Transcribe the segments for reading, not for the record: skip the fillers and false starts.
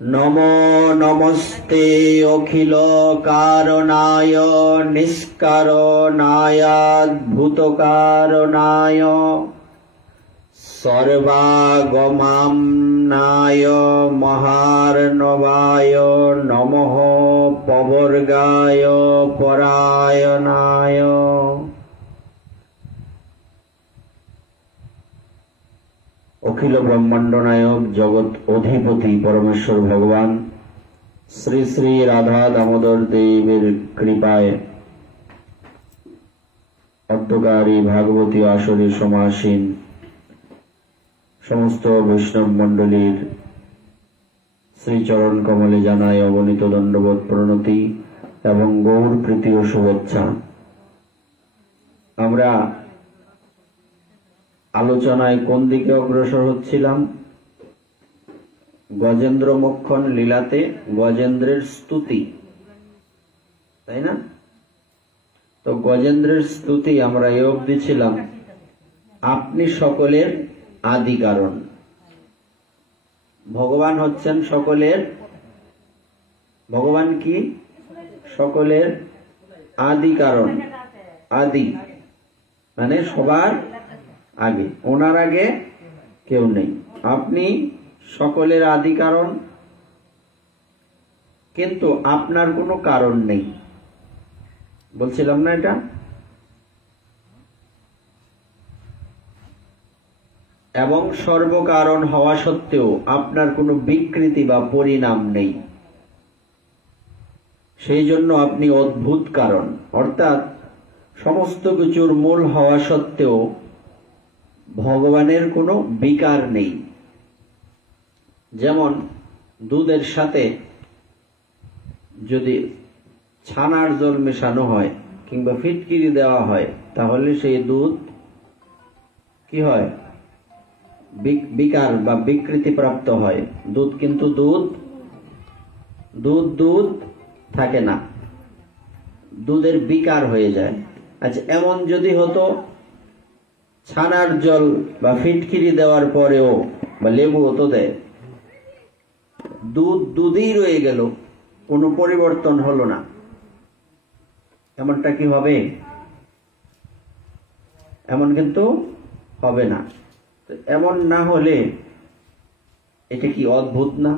नमो नमस्ते अखिल कारणाय निष्कारणायाद्भुतकारणाय सर्वागमाम्नाय महार्णवाय नमः पवर्गाय परायणाय। अखिल ब्रह्मांड नायक जगत अधिपति परमेश्वर भगवान श्री श्री राधा दामोदर देवेर कृपाय अर्धकारी भागवती आसरे समासीन समस्त वैष्णव मंडलीर श्रीचरण कमले जानाय अगणित दंडवत प्रणति एवं गौर प्रीति और शुभेच्छा। आमरा आलोचनाय कोन दिके अग्रसर हच्छिलाम? गजेंद्र मोक्षण लीलाते गजेंद्रेर स्तुति, ताई ना? तो गजेंद्रेर स्तुति आमरा एई अब्दि छिलाम, आपनि सकलेर आदि कारण। भगवान हच्छेन सकलेर, भगवान की सकलेर आदि कारण। आदि माने सबार आगे, ओनार आगे केउ नेই। আপনি সকলের আদি কারণ, কিন্তু আপনার কোনো কারণ নেই, বলছিলাম না এটা? এবং সর্বকারণ হওয়া সত্ত্বেও আপনার কোনো বিকৃতি বা পরিণাম নেই, সেই জন্য আপনি অদ্ভুত কারণ। অর্থাৎ সমস্ত কিছুর মূল হওয়া সত্ত্বেও ভগবানের কোনো বিকার নেই। যেমন দুধের সাথে যদি ছানার জল মেশানো হয় কিংবা ফিটকিরি দেওয়া হয়, তাহলে সেই দুধ কি হয়? বিকার বা বিকৃতি প্রাপ্ত হয়। দুধ কিন্তু দুধ দুধ দুধ থাকে না, দুধের বিকার হয়ে যায়। আচ্ছা, এমন যদি হতো ছানার জল বা ফিটকিরি দেওয়ার পরেও বা লেবু তো দেয়, দুধ দুধই রয়ে গেল, কোনো পরিবর্তন হলো না, এমনটা কি হবে? এমন কিন্তু হবে না। এমন না হলে এটা কি অদ্ভুত না?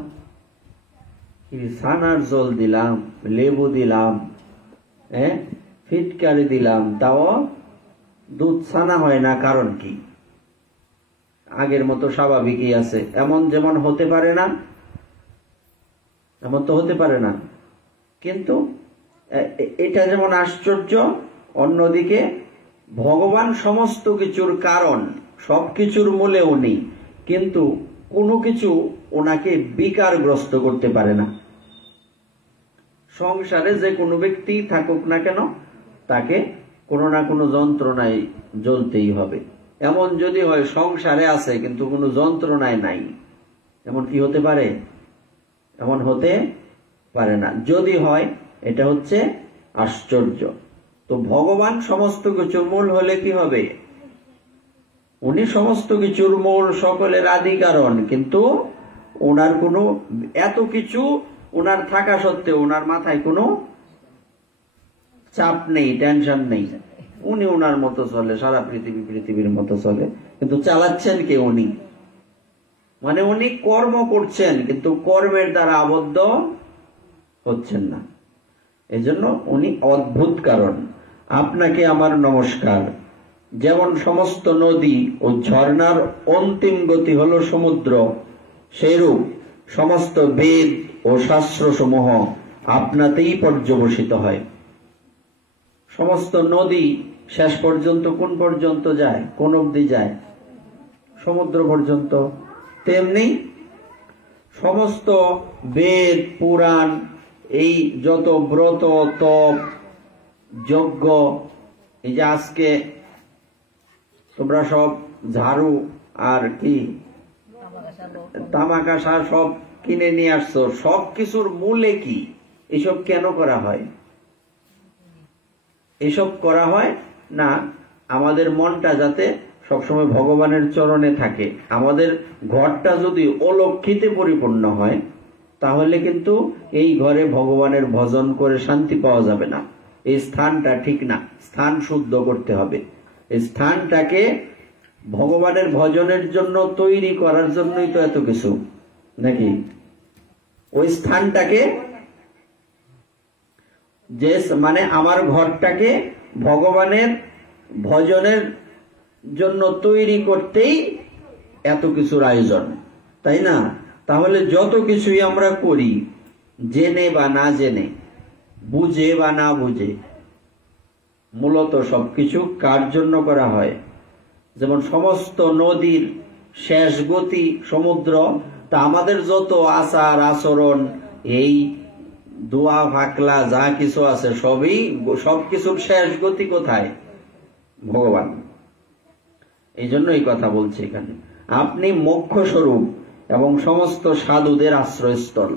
ছানার জল দিলাম, লেবু দিলাম, ফিটকারি দিলাম, তাও দুধ ছানা হয় না, কারণ কি? আগের মতো স্বাভাবিকই আছে। এমন যেমন হতে পারে না, এমন তো হতে পারে না। কিন্তু এটা যেমন আশ্চর্য, অন্যদিকে ভগবান সমস্ত কিছুর কারণ, সবকিছুর মূলে উনি, কিন্তু কোনো কিছু ওনাকে বিকারগ্রস্ত করতে পারে না। সংসারে যে কোনো ব্যক্তি থাকুক না কেন, তাকে কোনো না কোনো যন্ত্রণায় জ্বলতেই হবে। এমন যদি হয় সংসারে আছে কিন্তু কোনো যন্ত্রণায় নাই, এমন কি হতে পারে? এমন হতে পারে না। যদি হয় এটা হচ্ছে আশ্চর্য। তো ভগবান সমস্ত কিছুর মূল হলে কি হবে? উনি সমস্ত কিছুর মূল, সকলের আদি কারণ, কিন্তু ওনার কোনো, এত কিছু ওনার থাকা সত্ত্বেও ওনার মাথায় কোনো চাপ নেই, টেনশন নেই। উনি ওনার মতো চলে, সারা পৃথিবী পৃথিবীর মতো চলে, কিন্তু চালাচ্ছেন কে? উনি। মানে উনি কর্ম করছেন কিন্তু কর্মের দ্বারা আবদ্ধ হচ্ছেন না, এজন্য উনি অদ্ভুত কারণ। আপনাকে আমার নমস্কার। যেমন সমস্ত নদী ও ঝর্ণার অন্তিম গতি হলো সমুদ্র, সেইরূপ সমস্ত বেদ ও শাস্ত্র সমূহ আপনাতেই পর্যবসিত হয়। সমস্ত নদী শেষ পর্যন্ত কোন পর্যন্ত যায়? কোন অবধি যায়? সমুদ্র পর্যন্ত। তেমনি সমস্ত বেদ, পুরাণ, এই যত ব্রত, তপ, যজ্ঞ, এই যে আজকে তোমরা সব ঝাড়ু আর কি তামাকাশা সব কিনে নিয়ে আসছো, সব কিছুর মূলে কি? এসব কেন করা হয়? এসব করা হয় না আমাদের মনটা যাতে সবসময় ভগবানের চরণে থাকে। আমাদের ঘরটা যদি অলক্ষিতে পরিপূর্ণ হয়, তাহলে কিন্তু এই ঘরে ভগবানের ভজন করে শান্তি পাওয়া যাবে না। এই স্থানটা ঠিক না, স্থান শুদ্ধ করতে হবে। এই স্থানটাকে ভগবানের ভজনের জন্য তৈরি করার জন্যই তো এত কিছু, নাকি? ওই স্থানটাকে যে মানে আমার ঘরটাকে ভগবানের ভজনের জন্য তৈরি করতেই এত কিছুর আয়োজন, তাই না? তাহলে যত কিছুই আমরা করি, জেনে বা না জেনে, বুঝে বা না বুঝে, মূলত সবকিছু কার জন্য করা হয়? যেমন সমস্ত নদীর শেষ গতি সমুদ্র, তা আমাদের যত আচার আচরণ, এই দোয়া ফাকলা যা কিছু আছে, সবকিছুর শেষ গতি কোথায়? ভগবান। এই জন্য এই কথা বলছি এখানে, আপনি মোক্ষ স্বরূপ এবং সমস্ত সাধুদের আশ্রয়স্থল।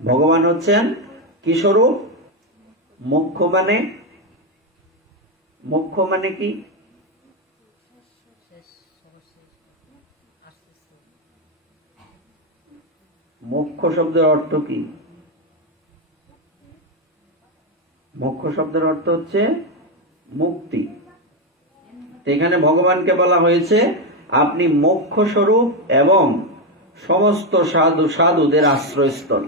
ভগবান হচ্ছেন কি স্বরূপ? মোক্ষ মানে কি? মোক্ষ শব্দের অর্থ কি? মোক্ষ শব্দের অর্থ হচ্ছে মুক্তি। এখানে ভগবানকে বলা হয়েছে আপনি মোক্ষ স্বরূপ এবং সমস্ত সাধুদের আশ্রয়স্থল।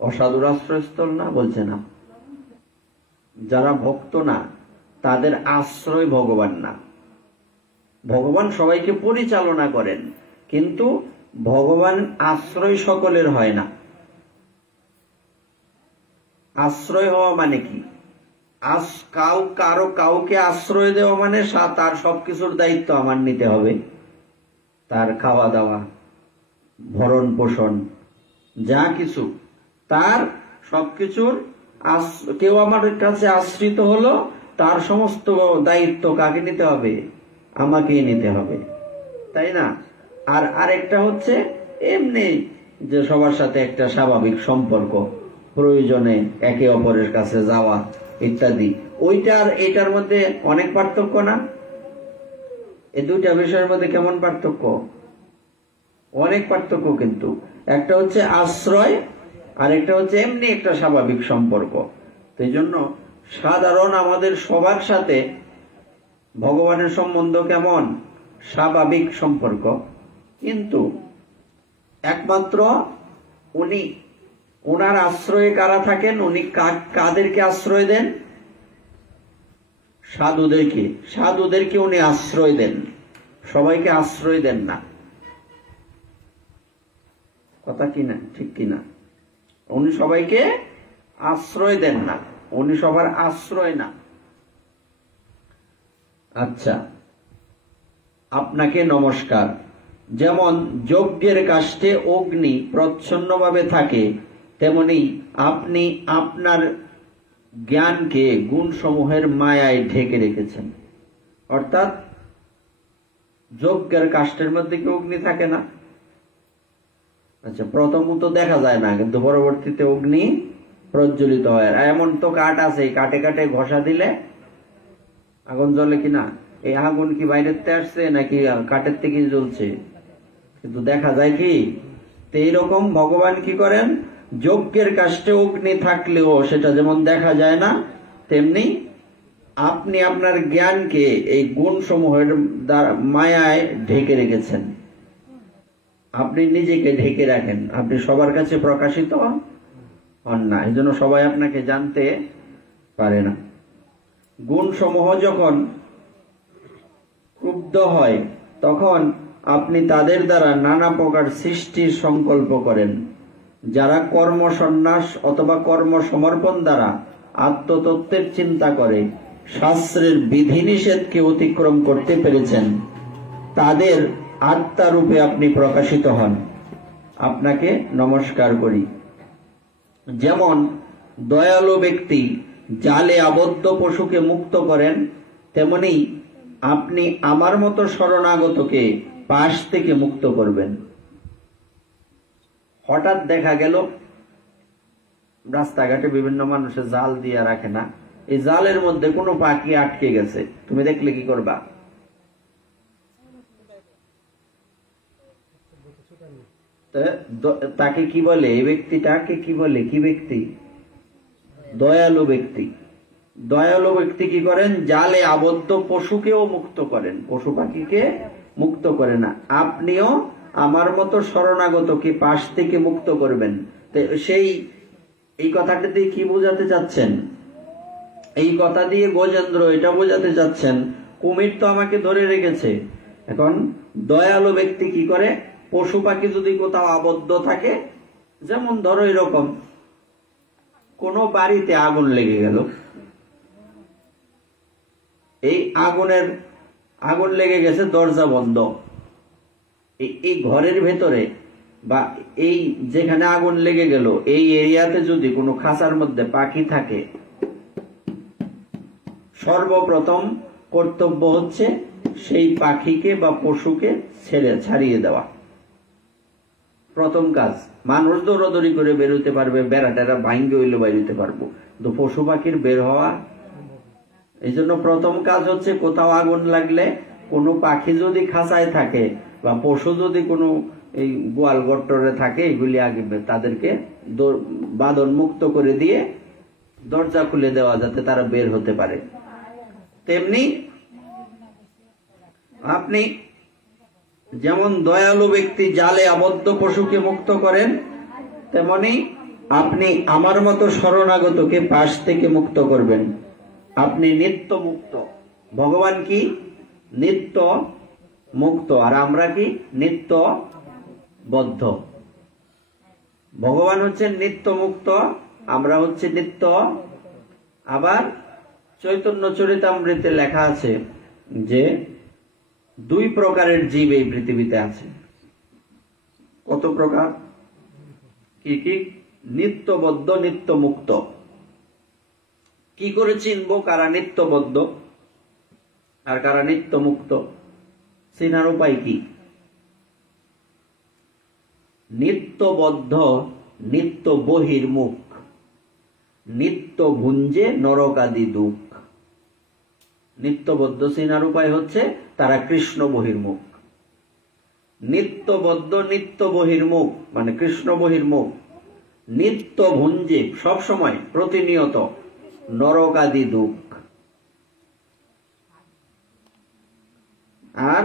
অসাধুর আশ্রয়স্থল না, বলছে না। যারা ভক্ত না, তাদের আশ্রয় ভগবান না। ভগবান সবাইকে পরিচালনা করেন, কিন্তু ভগবান আশ্রয় সকলের হয় না। আশ্রয় হওয়া মানে কি? কাউকে আশ্রয় দেওয়া মানে তার সবকিছুর দায়িত্ব আমার নিতে হবে। তার খাওয়া দাওয়া, ভরণ পোষণ, যা কিছু, তার সবকিছুর কেউ আমার কাছে আশ্রিত হলো, তার সমস্ত দায়িত্ব কাকে নিতে হবে? আমাকেই নিতে হবে, তাই না? আর আরেকটা হচ্ছে এমনি যে সবার সাথে একটা স্বাভাবিক সম্পর্ক, প্রয়োজনে একে অপরের কাছে যাওয়া ইত্যাদি। ওইটার এটার মধ্যে অনেক পার্থক্য না? এই দুইটা বিষয়ের মধ্যে কেমন পার্থক্য? অনেক পার্থক্য। কিন্তু একটা হচ্ছে আশ্রয়, আর একটা হচ্ছে এমনি একটা স্বাভাবিক সম্পর্ক। এই জন্য সাধারণ আমাদের সবার সাথে ভগবানের সম্বন্ধ কেমন? স্বাভাবিক সম্পর্ক। কিন্তু একমাত্র উনি, ওনার আশ্রয়ে কারা থাকেন? উনি কাদেরকে আশ্রয় দেন? সাধুদেরকে উনি আশ্রয় দেন, সবাইকে আশ্রয় দেন না। কথা কিনা? ঠিক কিনা? উনি সবাইকে আশ্রয় দেন না, উনি সবার আশ্রয় না। আচ্ছা, আপনাকে নমস্কার। যেমন যজ্ঞের কাষ্ঠে অগ্নি প্রচ্ছন্নভাবে থাকে, তেমনি আপনি আপনার জ্ঞানকে গুণসমূহের মায়ায় ঢেকে রেখেছেন। অর্থাৎ যজ্ঞের কাষ্ঠের মধ্যে কি অগ্নি থাকে না? আচ্ছা, প্রথমত দেখা যায় না, কিন্তু পরবর্তীতে অগ্নি প্রজ্বলিত হয়। এমন তো কাঠ আছে, কাটে কাটে ঘষা দিলে আগুন জ্বলে কিনা? এই আগুন কি বাইরের থেকে আসছে নাকি কাঠের থেকে জ্বলছে? কিন্তু দেখা যায় কি? এইরকম ভগবান কি করেন? যজ্ঞের কাষ্ঠে অগ্নি থাকলেও সেটা যেমন দেখা যায় না, তেমনি আপনি আপনার জ্ঞানকে এই গুণ সমূহের মায়ায় ঢেকে রেখেছেন। আপনি নিজেকে ঢেকে রাখেন, আপনি সবার কাছে প্রকাশিত হন না, এই জন্য সবাই আপনাকে জানতে পারে না। গুণ সমূহ যখন ক্রুদ্ধ হয়, তখন আপনি তাদের দ্বারা নানা প্রকার সৃষ্টির সংকল্প করেন। যারা কর্ম সন্ন্যাস অথবা কর্ম সমর্পণ দ্বারা আত্মতত্ত্বের চিন্তা করে শাস্ত্রের বিধিনিষেধকে অতিক্রম করতে পেরেছেন, তাদের আত্মারূপে আপনি প্রকাশিত হন। আপনাকে নমস্কার করি। যেমন দয়ালু ব্যক্তি জালে আবদ্ধ পশুকে মুক্ত করেন, তেমনি আপনি আমার মতো শরণাগতকে পাশ থেকে মুক্ত করবেন। হঠাৎ দেখা গেল রাস্তাঘাটে বিভিন্ন মানুষের জাল দিয়ে রাখে না, এই জালের মধ্যে কোনো পাখি আটকে গেছে, তুমি দেখলে কি করবা? তাকে কি বলে? এই ব্যক্তিটাকে কি বলে? কি ব্যক্তি? দয়ালু ব্যক্তি। দয়ালু ব্যক্তি কি করেন? জালে আবদ্ধ পশুকেও মুক্ত করেন, পশু পাখিকে মুক্ত করেন। আপনিও আমার মতো শরণাগতকে পাশ থেকে মুক্ত করবেন। সেই এই কথাটা দিয়ে কি বোঝাতে চাচ্ছেন? এই কথা দিয়ে গজেন্দ্র এটা বোঝাতে চাচ্ছেন, কুমির তো আমাকে ধরে রেখেছে, এখন দয়ালু ব্যক্তি কি করে? পশু পাখি যদি কোথাও আবদ্ধ থাকে, যেমন ধরো এরকম কোন বাড়িতে আগুন লেগে গেল, এই আগুন লেগে গেছে, দরজা বন্ধ, এই ঘরের ভেতরে বা এই যেখানে আগুন লেগে গেল এই এরিয়াতে যদি কোনো খাঁচার মধ্যে পাখি থাকে, সর্বপ্রথম কর্তব্য হচ্ছে সেই পাখিকে বা পশুকে ছাড়িয়ে দেওয়া। প্রথম কাজ। মানুষ দৌড়াদৌড়ি করে বেরোতে পারবে, বেড়া টেরা ভাঙ্গে হইলে বেরোতে পারবো, কিন্তু পশু পাখির বের হওয়া। এই জন্য প্রথম কাজ হচ্ছে কোথাও আগুন লাগলে কোনো পাখি যদি খাঁচায় থাকে বা পশু যদি কোনো এই গোয়াল গট্টরে থাকে, এগুলি আগে তাদেরকে বাঁধন মুক্ত করে দিয়ে দরজা খুলে দেওয়া, যাতে তারা বের হতে পারে। তেমনি আপনি যেমন দয়ালু ব্যক্তি জালে আবদ্ধ পশুকে মুক্ত করেন, তেমনি আপনি আমার মতো শরণাগতকে পাশ থেকে মুক্ত করবেন। আপনি নিত্য মুক্ত। ভগবান কি? নিত্য মুক্ত। আর আমরা কি? নিত্য বদ্ধ। ভগবান হচ্ছেন নিত্য মুক্ত, আমরা হচ্ছে নিত্য। আবার চৈতন্য চরিতামৃতে লেখা আছে যে 2 প্রকারের জীব এই পৃথিবীতে আছে। কত প্রকার? কি কি? নিত্যবদ্ধ, নিত্য মুক্ত। কি করে চিনব কারা নিত্যবদ্ধ আর কারা নিত্য মুক্ত? চিনার উপায় কি? নিত্যবদ্ধ নিত্য বহির্মুখ, নিত্য ভুঞ্জে নরকাদি দুঃখ। নিত্যবদ্ধ চিনার উপায় হচ্ছে তারা কৃষ্ণ বহির্মুখ। নিত্যবদ্ধ নিত্য বহির্মুখ মানে কৃষ্ণ বহির্মুখ। নিত্য ভুঞ্জে সব সময় প্রতিনিয়ত নরকাদি দুঃখ। আর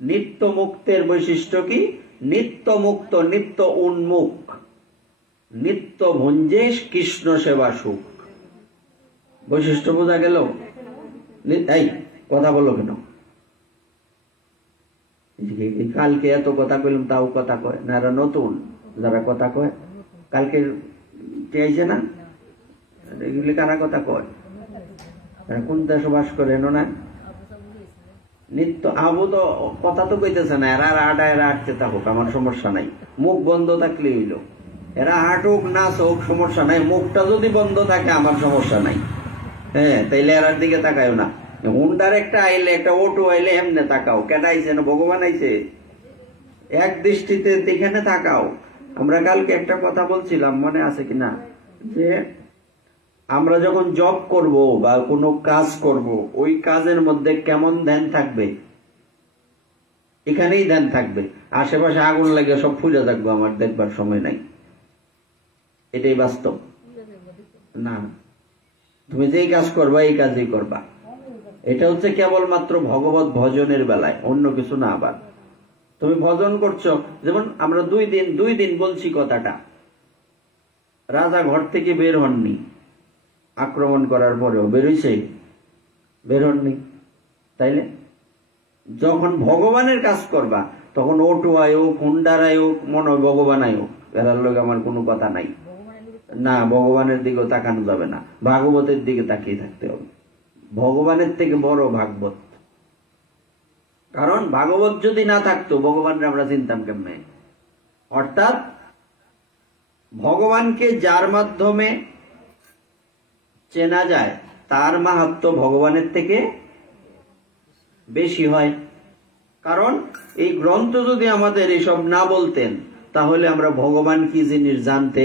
নিত্য মুক্তের বৈশিষ্ট্য কি? নিত্য মুক্ত, নিত্য উন্মুখ, নিত্য ভুঞ্জে কৃষ্ণ সেবা সুখ। বৈশিষ্ট্য বোঝা গেল? এই কথা বলো কেন? কালকে এত কথা কইলাম তাও কথা কয় না, এরা নতুন যারা কথা কয়। কালকে চাইছে না, এগুলি কারা কথা কয়? কোন দেশে বাস করে না? নিত্য আবু তো কথা তো কইতেছে না, এরা আডায় রাখতে থাকুক, আমার সমস্যা নাই। মুখ বন্ধ থাকলে হইল, এরা হাঁটুক নাচুক সমস্যা নাই, মুখটা যদি বন্ধ থাকে আমার সমস্যা নাই। হ্যাঁ, তাইলে এরার দিকে তাকাও না। হুন্ডার একটা আইলে, একটা অটো আইলে এমনি তাকাও, কেটা আইছে না ভগবান আইছে, এক দৃষ্টিতে এখানে তাকাও। আমরা কালকে একটা কথা বলছিলাম, মনে আছে কিনা, যে আমরা যখন জব করব বা কোনো কাজ করব, ওই কাজের মধ্যে কেমন ধ্যান থাকবে? এখানেই ধ্যান থাকবে। আশেপাশে আগুন লাগে সব ফুজা থাকবো, আমার দেখবার সময় নাই। এটাই বাস্তব না। তুমি যেই কাজ করবা এই কাজই করবা। এটা হচ্ছে কেবলমাত্র ভগবত ভজনের বেলায়, অন্য কিছু না। আবার তুমি ভজন করছো, যেমন আমরা 2 দিন বলছি কথাটা, রাজা ঘর থেকে বের হননি, আক্রমণ করার পরেও বেরোইছে, বের হননি। তাইলে যখন ভগবানের কাজ করবা তখন ওটু আয়োগ, হুন্ডার আয়োগ, মনে হয় ভগবান আয়োগ, এরার লোক আমার কোনো কথা নাই। না, ভগবানের দিকেও তাকানো যাবে না, ভাগবতের দিকে তাকিয়ে থাকতে হবে। ভগবানের থেকে বড় ভাগবত। কারণ ভাগবত যদি না থাকতো ভগবানকে আমরা চিনতাম কেমনে? অর্থাৎ ভগবানকে যার মাধ্যমে চেনা যায় তার মাহাত্ম্য ভগবানের থেকে বেশি হয়। কারণ এই গ্রন্থ যদি আমাদের এসব না বলতেন তাহলে আমরা ভগবান কি জিনিস জানতে।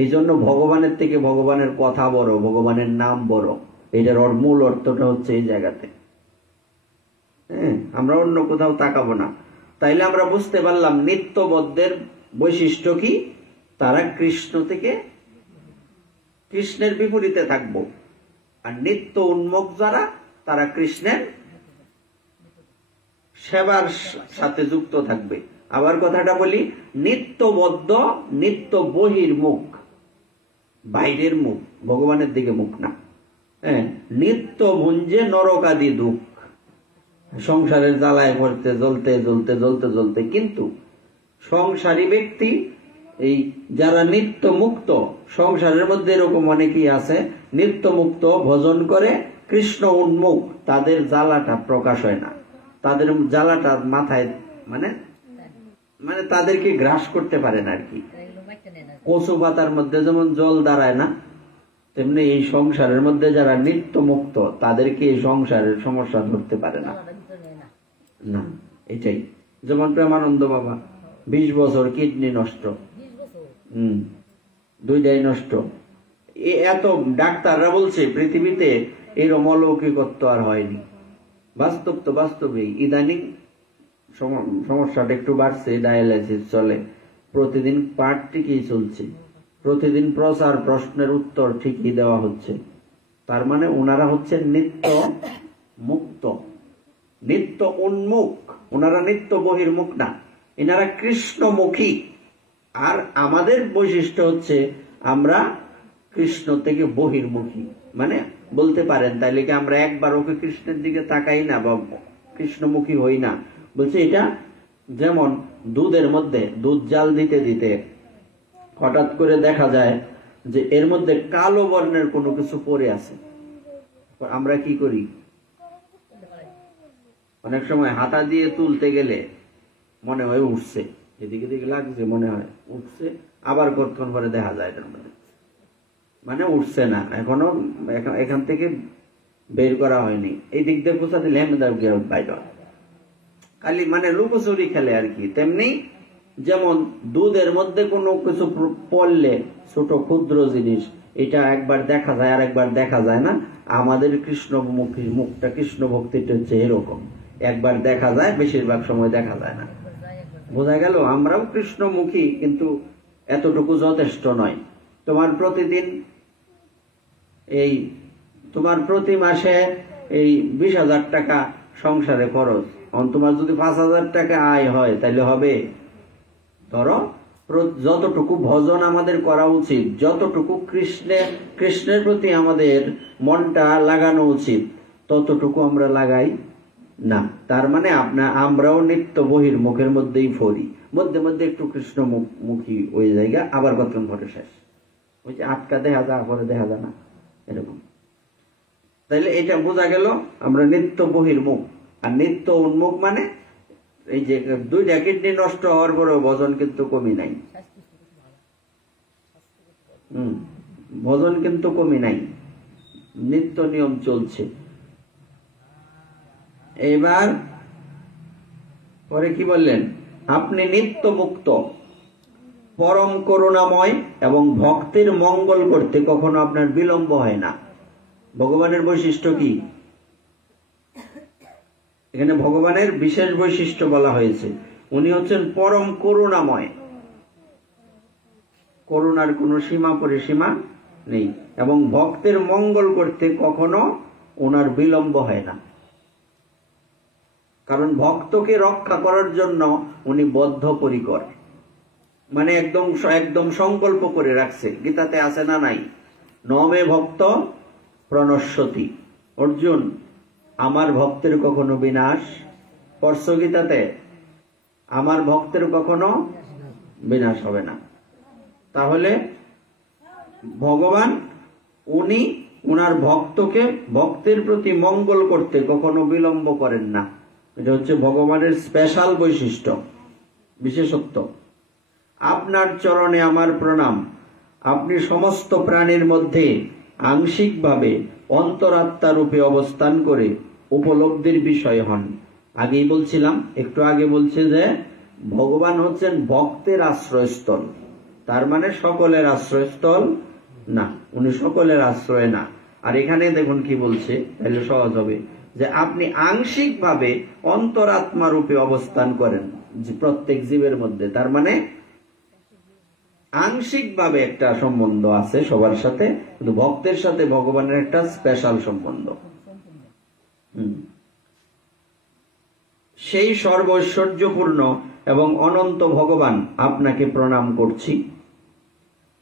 এই জন্য ভগবানের থেকে ভগবানের কথা বড়, ভগবানের নাম বড়। এটার মূল অর্থটা হচ্ছে এই জায়গাতে। হ্যাঁ, আমরা অন্য কোথাও তাকাবো না। তাইলে আমরা বুঝতে পারলাম নিত্যবদ্ধের বৈশিষ্ট্য কি, তারা কৃষ্ণ থেকে কৃষ্ণের বিপরীতে থাকবো। আর নিত্য উন্মুখ যারা, তারা কৃষ্ণের সেবার সাথে যুক্ত থাকবে। আবার কথাটা বলি, নিত্যবদ্ধ নিত্য বহির্মুখ, বাইরের মুখ, ভগবানের দিকে মুখ না। হ্যাঁ, নিত্য ভুঞ্জে নরকাদি দুঃখ, সংসারের জ্বালায় পড়তে জ্বলতে জ্বলতে জ্বলতে জ্বলতে। কিন্তু সংসারী ব্যক্তি, এই যারা নিত্য মুক্ত, সংসারের মধ্যে এরকম অনেকেই আছে নিত্য মুক্ত, ভজন করে কৃষ্ণ উন্মুখ, তাদের জ্বালাটা প্রকাশ হয় না, তাদের জ্বালাটা মাথায় মানে মানে তাদেরকে গ্রাস করতে পারে না আর কি। কচু পাতার মধ্যে যেমন জল দাঁড়ায় না, তেমনি এই সংসারের মধ্যে যারা নিত্য মুক্ত, তাদেরকে এই সংসারের সমস্যা ধরতে পারে না। না, এটাই। যেমন প্রেমানন্দ বাবা 20 বছর কিডনি নষ্ট, দুইটাই নষ্ট। এত ডাক্তাররা বলছে পৃথিবীতে এরকম অলৌকিকত্ব আর হয়নি। বাস্তব তো বাস্তবেই। ইদানিং সমস্যাটা একটু বাড়ছে, ডায়ালাইসিস চলে, প্রতিদিন পাঠ ঠিকই চলছে, প্রতিদিন প্রচার প্রশ্নের উত্তর ঠিকই দেওয়া হচ্ছে। তার মানে ওনারা হচ্ছেন নিত্য মুক্ত, নিত্য উন্মুখ। ওনারা নিত্য বহির্মুখ না, এনারা কৃষ্ণমুখী। আর আমাদের বৈশিষ্ট্য হচ্ছে আমরা কৃষ্ণ থেকে বহির্মুখী। মানে বলতে পারেন তাইলে কি আমরা একবার ওকে কৃষ্ণের দিকে তাকাই না বা কৃষ্ণমুখী হই না। বলছে এটা যেমন দুধের মধ্যে দুধ জাল দিতে দিতে হঠাৎ করে দেখা যায় যে এর মধ্যে কালো বর্ণের কোনো কিছু পড়ে আছে, আমরা কি করি? অনেক সময় হাতা দিয়ে তুলতে গেলে মনে হয় উঠছে, এদিকে দিকে লাগছে, মনে হয় উঠছে, আবার কতক্ষণ পরে দেখা যায় এটার মধ্যে মানে উঠছে না, এখনো এখান থেকে বের করা হয়নি। এই দিক দিয়ে পোষা দিলে বাইর খালি মানে লুকোচুরি খেলে আর কি। তেমনি যেমন দুধের মধ্যে কোনো কিছু পড়লে, ছোট ক্ষুদ্র জিনিস, এটা একবার দেখা যায় আর একবার দেখা যায় না। আমাদের কৃষ্ণমুখী মুখটা, কৃষ্ণ ভক্তিটা হচ্ছে এরকম, একবার দেখা যায়, বেশিরভাগ সময় দেখা যায় না। বোঝা গেল? আমরাও কৃষ্ণমুখী, কিন্তু এতটুকু যথেষ্ট নয়। তোমার প্রতিদিন এই তোমার প্রতি মাসে এই 20,000 টাকা সংসারে খরচ, তোমার যদি 5,000 টাকা আয় হয় তাহলে হবে? ধরো যতটুকু ভজন আমাদের করা উচিত, যতটুকু কৃষ্ণের প্রতি আমাদের মনটা লাগানো উচিত, ততটুকু আমরা লাগাই না। তার মানে আমরাও নিত্য বহির্মুখের মধ্যেই ফরি, মধ্যে মধ্যে একটু কৃষ্ণমুখী ওই জায়গা, আবার কতক্ষণ পরে শেষ, ওই যে আটকা দেখা যায়, পরে দেখা যায় না, এরকম। তাইলে এটা বোঝা গেল আমরা নিত্য বহির্মুখ। আর নিত্য উন্মুখ মানে এই যে 2টা কিডনি নষ্ট হওয়ার পরেও ভজন কিন্তু কমি নাই, ভজন কিন্তু কমি নাই, নিত্য নিয়ম চলছে। এবার পরে কি বললেন? আপনি নিত্য মুক্ত, পরম করুণাময় এবং ভক্তের মঙ্গল করতে কখনো আপনার বিলম্ব হয় না। ভগবানের বৈশিষ্ট্য কি? এখানে ভগবানের বিশেষ বৈশিষ্ট্য বলা হয়েছে, উনি হচ্ছেন পরম করুণাময়, করুণার কোন সীমা পরিসীমা নেই, এবং ভক্তের মঙ্গল করতে কখনো ওনার বিলম্ব হয় না। কারণ ভক্তকে রক্ষা করার জন্য উনি বদ্ধপরিকর, মানে একদম সংকল্প করে রাখছে। গীতাতে আছে না নাই? নমে ভক্ত প্রণশ্যতি। অর্জুন, আমার ভক্তের কখনো বিনাশ, পড়ছো গীতাতে? আমার ভক্তের কখনো বিনাশ হবে না। তাহলে ভগবান উনি উনার ভক্তের প্রতি মঙ্গল করতে কখনো বিলম্ব করেন না। এটা হচ্ছে ভগবানের স্পেশাল বৈশিষ্ট্য, বিশেষত্ব। আপনার চরণে আমার প্রণাম। আপনি সমস্ত প্রাণীর মধ্যে আংশিকভাবে অন্তরাত্মা রূপে অবস্থান করে উপলব্ধির বিষয় হন। আগেই বলছিলাম, একটু আগে বলছে যে ভগবান হচ্ছেন ভক্তের আশ্রয়স্থল। তার মানে সকলের আশ্রয়স্থল না, উনি সকলের আশ্রয় না। আর এখানে দেখুন কি বলছে, তাহলে সহজ হবে যে আপনি আংশিকভাবে অন্তরাত্মা রূপে অবস্থান করেন। প্রত্যেক জীবের মধ্যে। তার মানে আংশিক ভাবে একটা সম্বন্ধ আছে সবার সাথে, কিন্তু ভক্তের সাথে ভগবানের একটা স্পেশাল সম্বন্ধ। সেই সর্বৈশ্বর্যপূর্ণ এবং অনন্ত ভগবান আপনাকে প্রণাম করছি,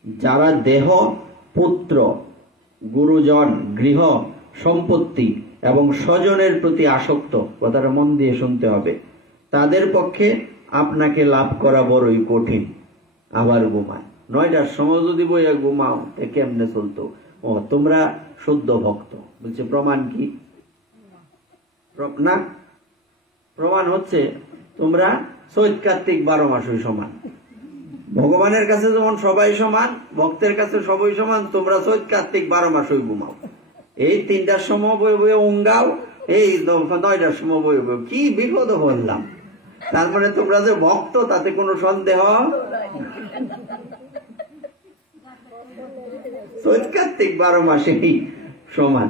যারা দেহ, পুত্র, গুরুজন, গৃহ, সম্পত্তি এবং স্বজনের প্রতি আসক্ত, কথাটা মন দিয়ে শুনতে হবে, তাদের পক্ষে আপনাকে লাভ করা বড়ই কঠিন। আবার ঘুমায়, 9টার সময় যদি বইয়া ঘুমাও কেমনে চলতো? ও তোমরা শুদ্ধ ভক্ত। বলছে প্রমাণ কি? না, প্রমাণ হচ্ছে তোমরা চৈত কার্তিক 12 মাসই সমান। ভগবানের কাছে যেমন সবাই সমান, ভক্তের কাছে সবাই সমান, তোমরা চৈত কার্তিক 12 মাসই ঘুমাও। এই 3টার সময় বই বই উঙ্গাও, এই 9টার সময় বই বই, কি বিপদ বললাম। তারপরে তোমরা যে ভক্ত তাতে কোনো সন্দেহ? চৈত কার্তিক 12 মাসেই সমান,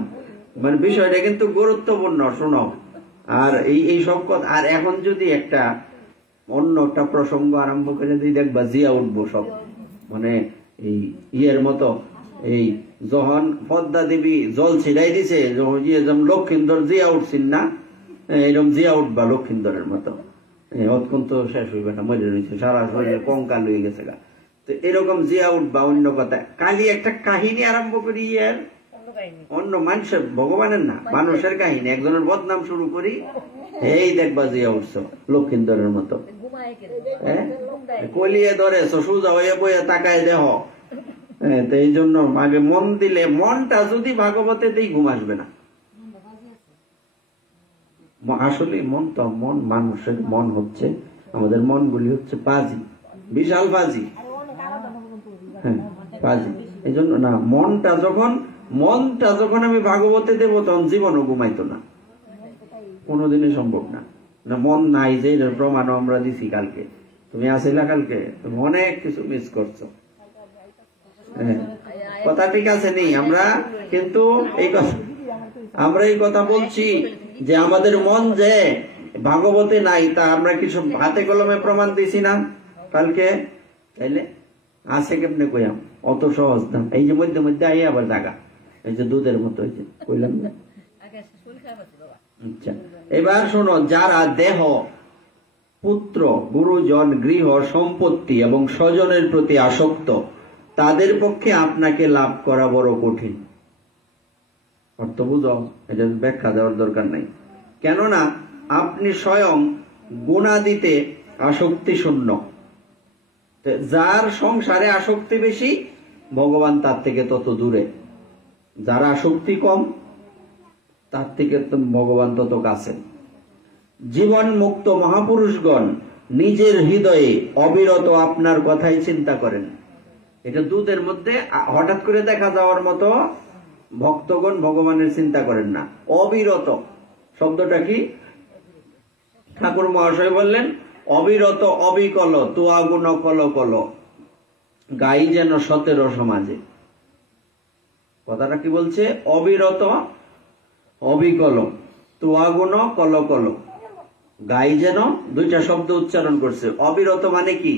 মানে বিষয়টা কিন্তু গুরুত্বপূর্ণ, শোনো। আর এই সব কথা। আর এখন যদি একটা অন্য একটা প্রসঙ্গ আরম্ভ করে দিই, দেখবা জিয়া উঠবো সব, মানে এই ইয়ের মতো। এই যখন পদ্মা দেবী জল ছিড়াই দিছে, যেমন লক্ষিন্দর জিয়া উঠছেন না, এরকম জিয়া উঠবা লক্ষিন্দরের মতো। অত্যন্ত শেষ হইবে না, মরে রয়েছে, সারা শরীরে কঙ্কাল হয়ে গেছে গা। তো এরকম জিয়া উঠবা। অন্য কথা, কালি একটা কাহিনী আরম্ভ করি, এর অন্য মানুষের, ভগবানের না, মানুষের কাহিনী, একজনের বদনাম শুরু করি, এই দেখবা জিয়া উঠছো লক্ষিন্দরের মতো। কলিয়ে ধরে সোজা হয়ে বইয়ে তাকায় দেহ। তো এই জন্য আগে মন দিলে, মনটা যদি ভাগবতে দিই ঘুম আসবে না। আসলে মন তো মন, মানুষের মন হচ্ছে, আমাদের মনগুলি হচ্ছে পাজি, বিশাল পাজি। হ্যাঁ, পাজি। এই জন্য না, মনটা যখন আমি ভাগবতে দেবো তখন জীবনও ঘুমাইতো না, কোনোদিনই সম্ভব না। মন নাই, যে প্রমাণও আমরা দিছি কালকে। তুমি আসিলা কালকে, তুমি অনেক কিছু মিস করছো। কথা ঠিক আছে নেই? আমরা কিন্তু এই কথা বলছি যে আমাদের মন যে ভাগবতে নাই, তা আমরা কিছু হাতে কলমে প্রমাণ দিছি না কালকে? তাইলে আছে কেমনে কইয়াম? অত সহজ না। এই যে মধ্যে মধ্যে আই আবার জাগা, এই যে দুধের মতো কইলাম না। আচ্ছা, এবার শোনো, যারা দেহ, পুত্র, গুরুজন, গৃহ, সম্পত্তি এবং স্বজনের প্রতি আসক্ত, তাদের পক্ষে আপনাকে লাভ করা বড় কঠিন। অর্থ বুঝো, এটা ব্যাখ্যা দেওয়ার দরকার নাই। কেননা আপনি স্বয়ং গুণাদিতে আসক্তি শূন্য। যার সংসারে আসক্তি বেশি, ভগবান তার থেকে তত দূরে। যার আসক্তি কম, তার থেকে ভগবান তত কাছে। জীবন মুক্ত মহাপুরুষগণ নিজের হৃদয়ে অবিরত আপনার কথাই চিন্তা করেন। এটা দুধের মধ্যে হঠাৎ করে দেখা যাওয়ার মতো ভক্তগণ ভগবানের চিন্তা করেন না। অবিরত শব্দটা কি? ঠাকুর মহাশয় বললেন, অবিরত অবিকল তুয়া গুণ কল কল, গাই যেন 17 সমাজে। কথাটা কি বলছে? অবিরত অবিকল তুয়া গুণ কল কল, গাই যেন, দুইটা শব্দ উচ্চারণ করছে। অবিরত মানে কি?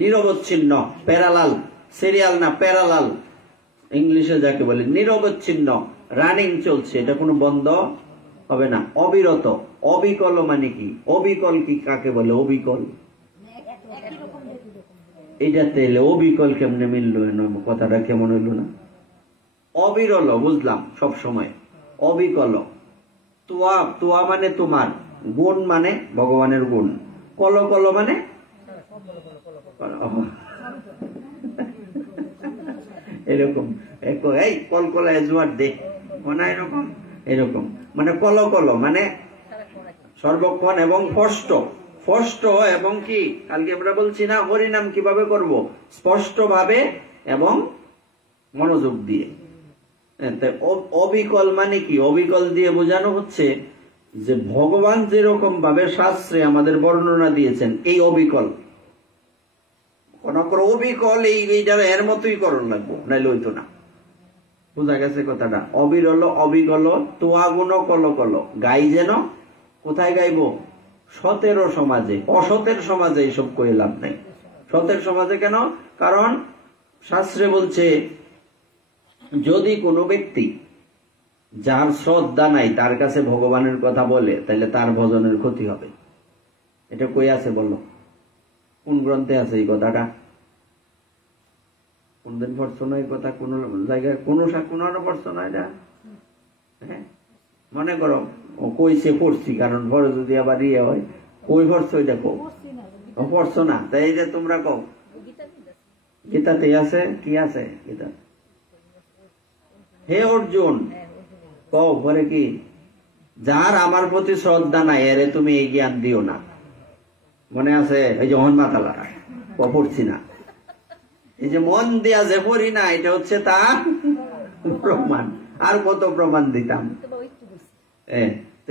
নিরবচ্ছিন্ন, প্যারালাল, সিরিয়াল না, প্যারালাল ইংলিশে যাকে বলে, নিরবচ্ছিন্ন, রানিং চলছে, এটা কোনো বন্ধ হবে না। অবিরত। অবিকল মানে কি? অবিকল কি কাকে বলে? অবিকল এইটাতে এলে অবিকল কেমনে মিললো? কথাটা কেমন হইল না? অবিরল বুঝলাম সব সময়, অবিকল। তুয়া, তুয়া মানে তোমার, গুণ মানে ভগবানের গুণ, কল কল মানে এরকম, এই কলকলায় জোয়ার দে না, এরকম এরকম মানে কল কল মানে সর্বক্ষণ এবং স্পষ্ট, স্পষ্ট এবং কি, কালকে আমরা বলছি না হরিনাম কিভাবে করব? স্পষ্ট ভাবে এবং মনোযোগ দিয়ে। অবিকল মানে কি? অবিকল দিয়ে বোঝানো হচ্ছে যে ভগবান যেরকম ভাবে শাস্ত্রে আমাদের বর্ণনা দিয়েছেন, এই অবিকল। অবিকল এইটা এর মতোই করণ লাগবো, নাইলে হইতো না। বোঝা গেছে কথাটা? অবিরল অবিকল তোয়া গুণ কল কল, গাই যেন, কোথায় গাইব? সতেরো সমাজে, অসতের সমাজে এইসব করে লাভ নাই। সতের সমাজে কেন? কারণ শাস্ত্রে বলছে যদি কোনো ব্যক্তি যার শ্রদ্ধা নাই তার কাছে ভগবানের কথা বলে, তাহলে তার ভজনের ক্ষতি হবে। এটা কই আছে বললো? কোন গ্রন্থে আছে এই কথাটা? কোনদিন পড়ছো না এই কথা? কোন জায়গায় কোন পড়ছো না এটা? হ্যাঁ, মনে করো কইছে পড়ছি, কারণ পরে যদি আবার ইয়ে হয়, কই পড়ছো এটা কো, পড়ছো না, তাই এই যে তোমরা কও গীতাতে আছে। কি আছে গীতা? হে অর্জুন, কও পরে কি, যার আমার প্রতি শ্রদ্ধা নাই এরে তুমি এই জ্ঞান দিও না। মনে আছে? এই যে হনমাতালা পড়ছি না, এই যে মন দিয়া যে পড়ি না, এটা হচ্ছে তার প্রমাণ। আর কত প্রমাণ দিতাম।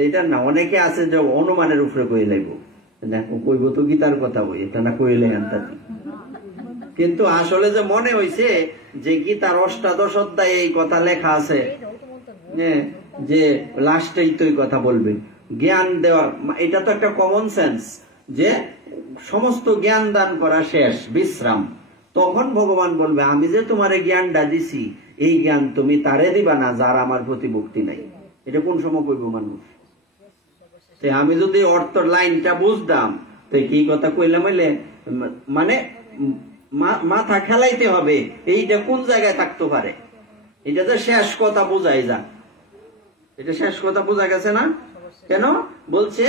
এটা না, অনেকে আছে যে অনুমানের উপরে কই লাইব, কইব তো গীতার কথা বই, এটা না কইলে আনতা। কিন্তু আসলে যে মনে হইছে যে গীতার অষ্টাদশ অধ্যায়ে এই কথা লেখা আছে যে লাস্টেই তো এই কথা বলবে, জ্ঞান দেওয়া। এটা তো একটা কমন সেন্স যে সমস্ত জ্ঞান দান করা শেষ, বিশ্রাম। তখন ভগবান বলবে আমি যে তোমারে জ্ঞানটা দিছি, এই জ্ঞান তুমি তারে দিবা না যার আমার প্রতি ভক্তি নাই। এটা কোন সময় কইব মানুষ? আমি যদি অর্থ লাইনটা বুঝতাম তো কি কথা কইলাম হইলে, মানে মাথা খেলাইতে হবে এইটা কোন জায়গায় থাকতে পারে। এটা যে শেষ কথা বোঝাই যা, এটা শেষ কথা বোঝা গেছে না? কেন বলছে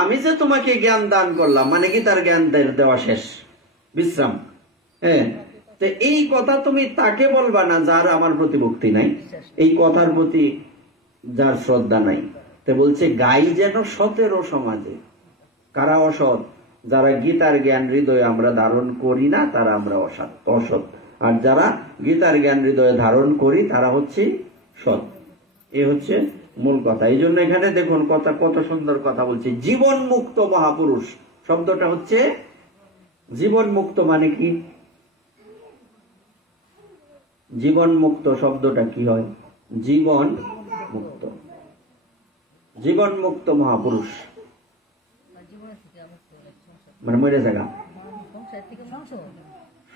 আমি যে তোমাকে জ্ঞান দান করলাম, মানে কি তার জ্ঞান দেওয়া শেষ, বিশ্রাম। হ্যাঁ, তো এই কথা তুমি তাকে বলবা না যার আমার প্রতি ভক্তি নাই, এই কথার প্রতি যার শ্রদ্ধা নাই। তো বলছে গাই যেন সতেরো সমাজে। কারা অসৎ? যারা গীতার জ্ঞান হৃদয়ে আমরা ধারণ করি না, তারা আমরা অসৎ। আর যারা গীতার জ্ঞান হৃদয়ে ধারণ করি তারা হচ্ছে সৎ। এ হচ্ছে মূল কথা। এই জন্য এখানে দেখুন কথা, কত সুন্দর কথা বলছে। জীবন মুক্ত মহাপুরুষ শব্দটা হচ্ছে জীবন মুক্ত। মানে কি জীবন মুক্ত শব্দটা কি হয়? জীবন মুক্ত, জীবন মুক্ত মহাপুরুষ মানে মরে জায়গা।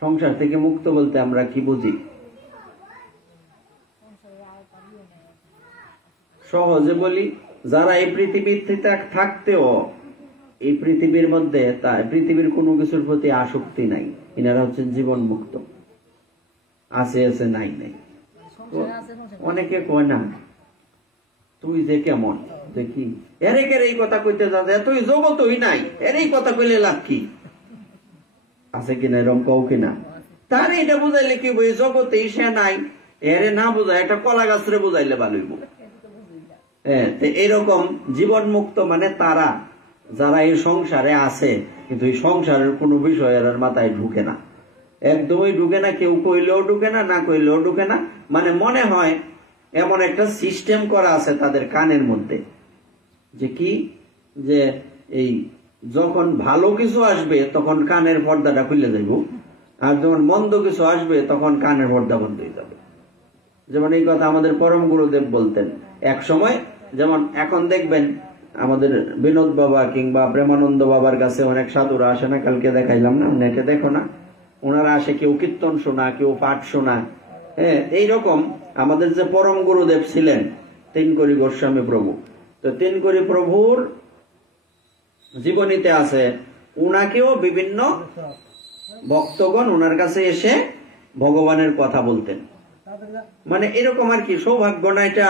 সংসার থেকে মুক্ত বলতে আমরা কি বুঝি? সহজে বলি, যারা এই পৃথিবীতে থাকতেও এই পৃথিবীর মধ্যে পৃথিবীর কোনো কিছুর প্রতি আসক্তি নাই, এনারা হচ্ছেন জীবন মুক্ত। আছে আছে নাই নাই। অনেকে কয় না তুই যে কেমন দেখি, এর এই কথা কইতে যাচ্ছে, তুই জগতই নাই, এর এই কথা কইলে লাভ কি? আছে কিনা এরকম কও কিনা? তার এটা বুঝাইলে কি বই, জগতে সে নাই, এরে না বুঝায় একটা কলা গাছরে বুঝাইলে ভালো হইব। হ্যাঁ, এরকম জীবন মুক্ত মানে তারা যারা এই সংসারে আছে, কিন্তু এই সংসারের কোনো বিষয় এর মাথায় ঢুকে না, একদমই ঢুকে না। কেউ কইলেও ঢুকে না, না কইলেও ঢুকে না। মানে মনে হয় এমন একটা সিস্টেম করা আছে তাদের কানের মধ্যে, যে কি, যে এই যখন ভালো কিছু আসবে তখন কানের পর্দাটা খুলে যাইব, আর যখন মন্দ কিছু আসবে তখন কানের পর্দা বন্ধ হয়ে যাবে। যেমন এই কথা আমাদের পরম গুরুদেব বলতেন এক সময়। যেমন এখন দেখবেন আমাদের বিনোদ বাবা কিংবা প্রেমানন্দ বাবার কাছে অনেক সাধুরা আসে না, কালকে দেখাইলাম না, নেটে দেখো না, ওনারা আসে কেউ কীর্তন শোনা, কেউ পাঠ শোনা। হ্যাঁ, এইরকম আমাদের যে পরম গুরুদেব ছিলেন তিনকড়ি গোস্বামী প্রভু, তো তিনকড়ি প্রভুর জীবনীতে আছে উনাকেও বিভিন্ন ভক্তগণ ওনার কাছে এসে ভগবানের কথা বলতেন। মানে এরকম আর কি সৌভাগ্য না এটা,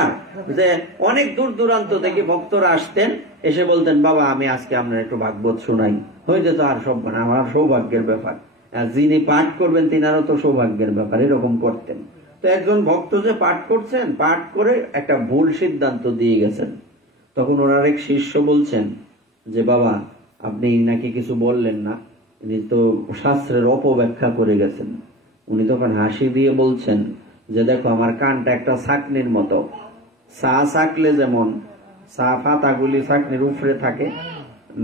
যে অনেক দূর দূরান্ত থেকে ভক্তরা আসতেন, এসে বলতেন বাবা আমি আজকে আপনার একটু ভাগবত শোনাই, হয়ে যেত আর সব মানে আমার সৌভাগ্যের ব্যাপার। আর যিনি পাঠ করবেন তিনারও তো সৌভাগ্যের ব্যাপার, এরকম করতেন। তো একজন ভক্ত যে পাঠ করছেন, পাঠ করে একটা ভুল সিদ্ধান্ত দিয়ে গেছেন, তখন ওনার এক শিষ্য বলছেন যে বাবা আপনি নাকি কিছু বললেন না, ইনি তো শাস্ত্রের অপব্যাখ্যা করে গেছেন। উনি তখন হাসি দিয়ে বলছেন যে দেখো আমার কানটা একটা ছাকনির মতো, চা ছাকলে যেমন চা পাতাগুলি ছাকনির উপরে থাকে,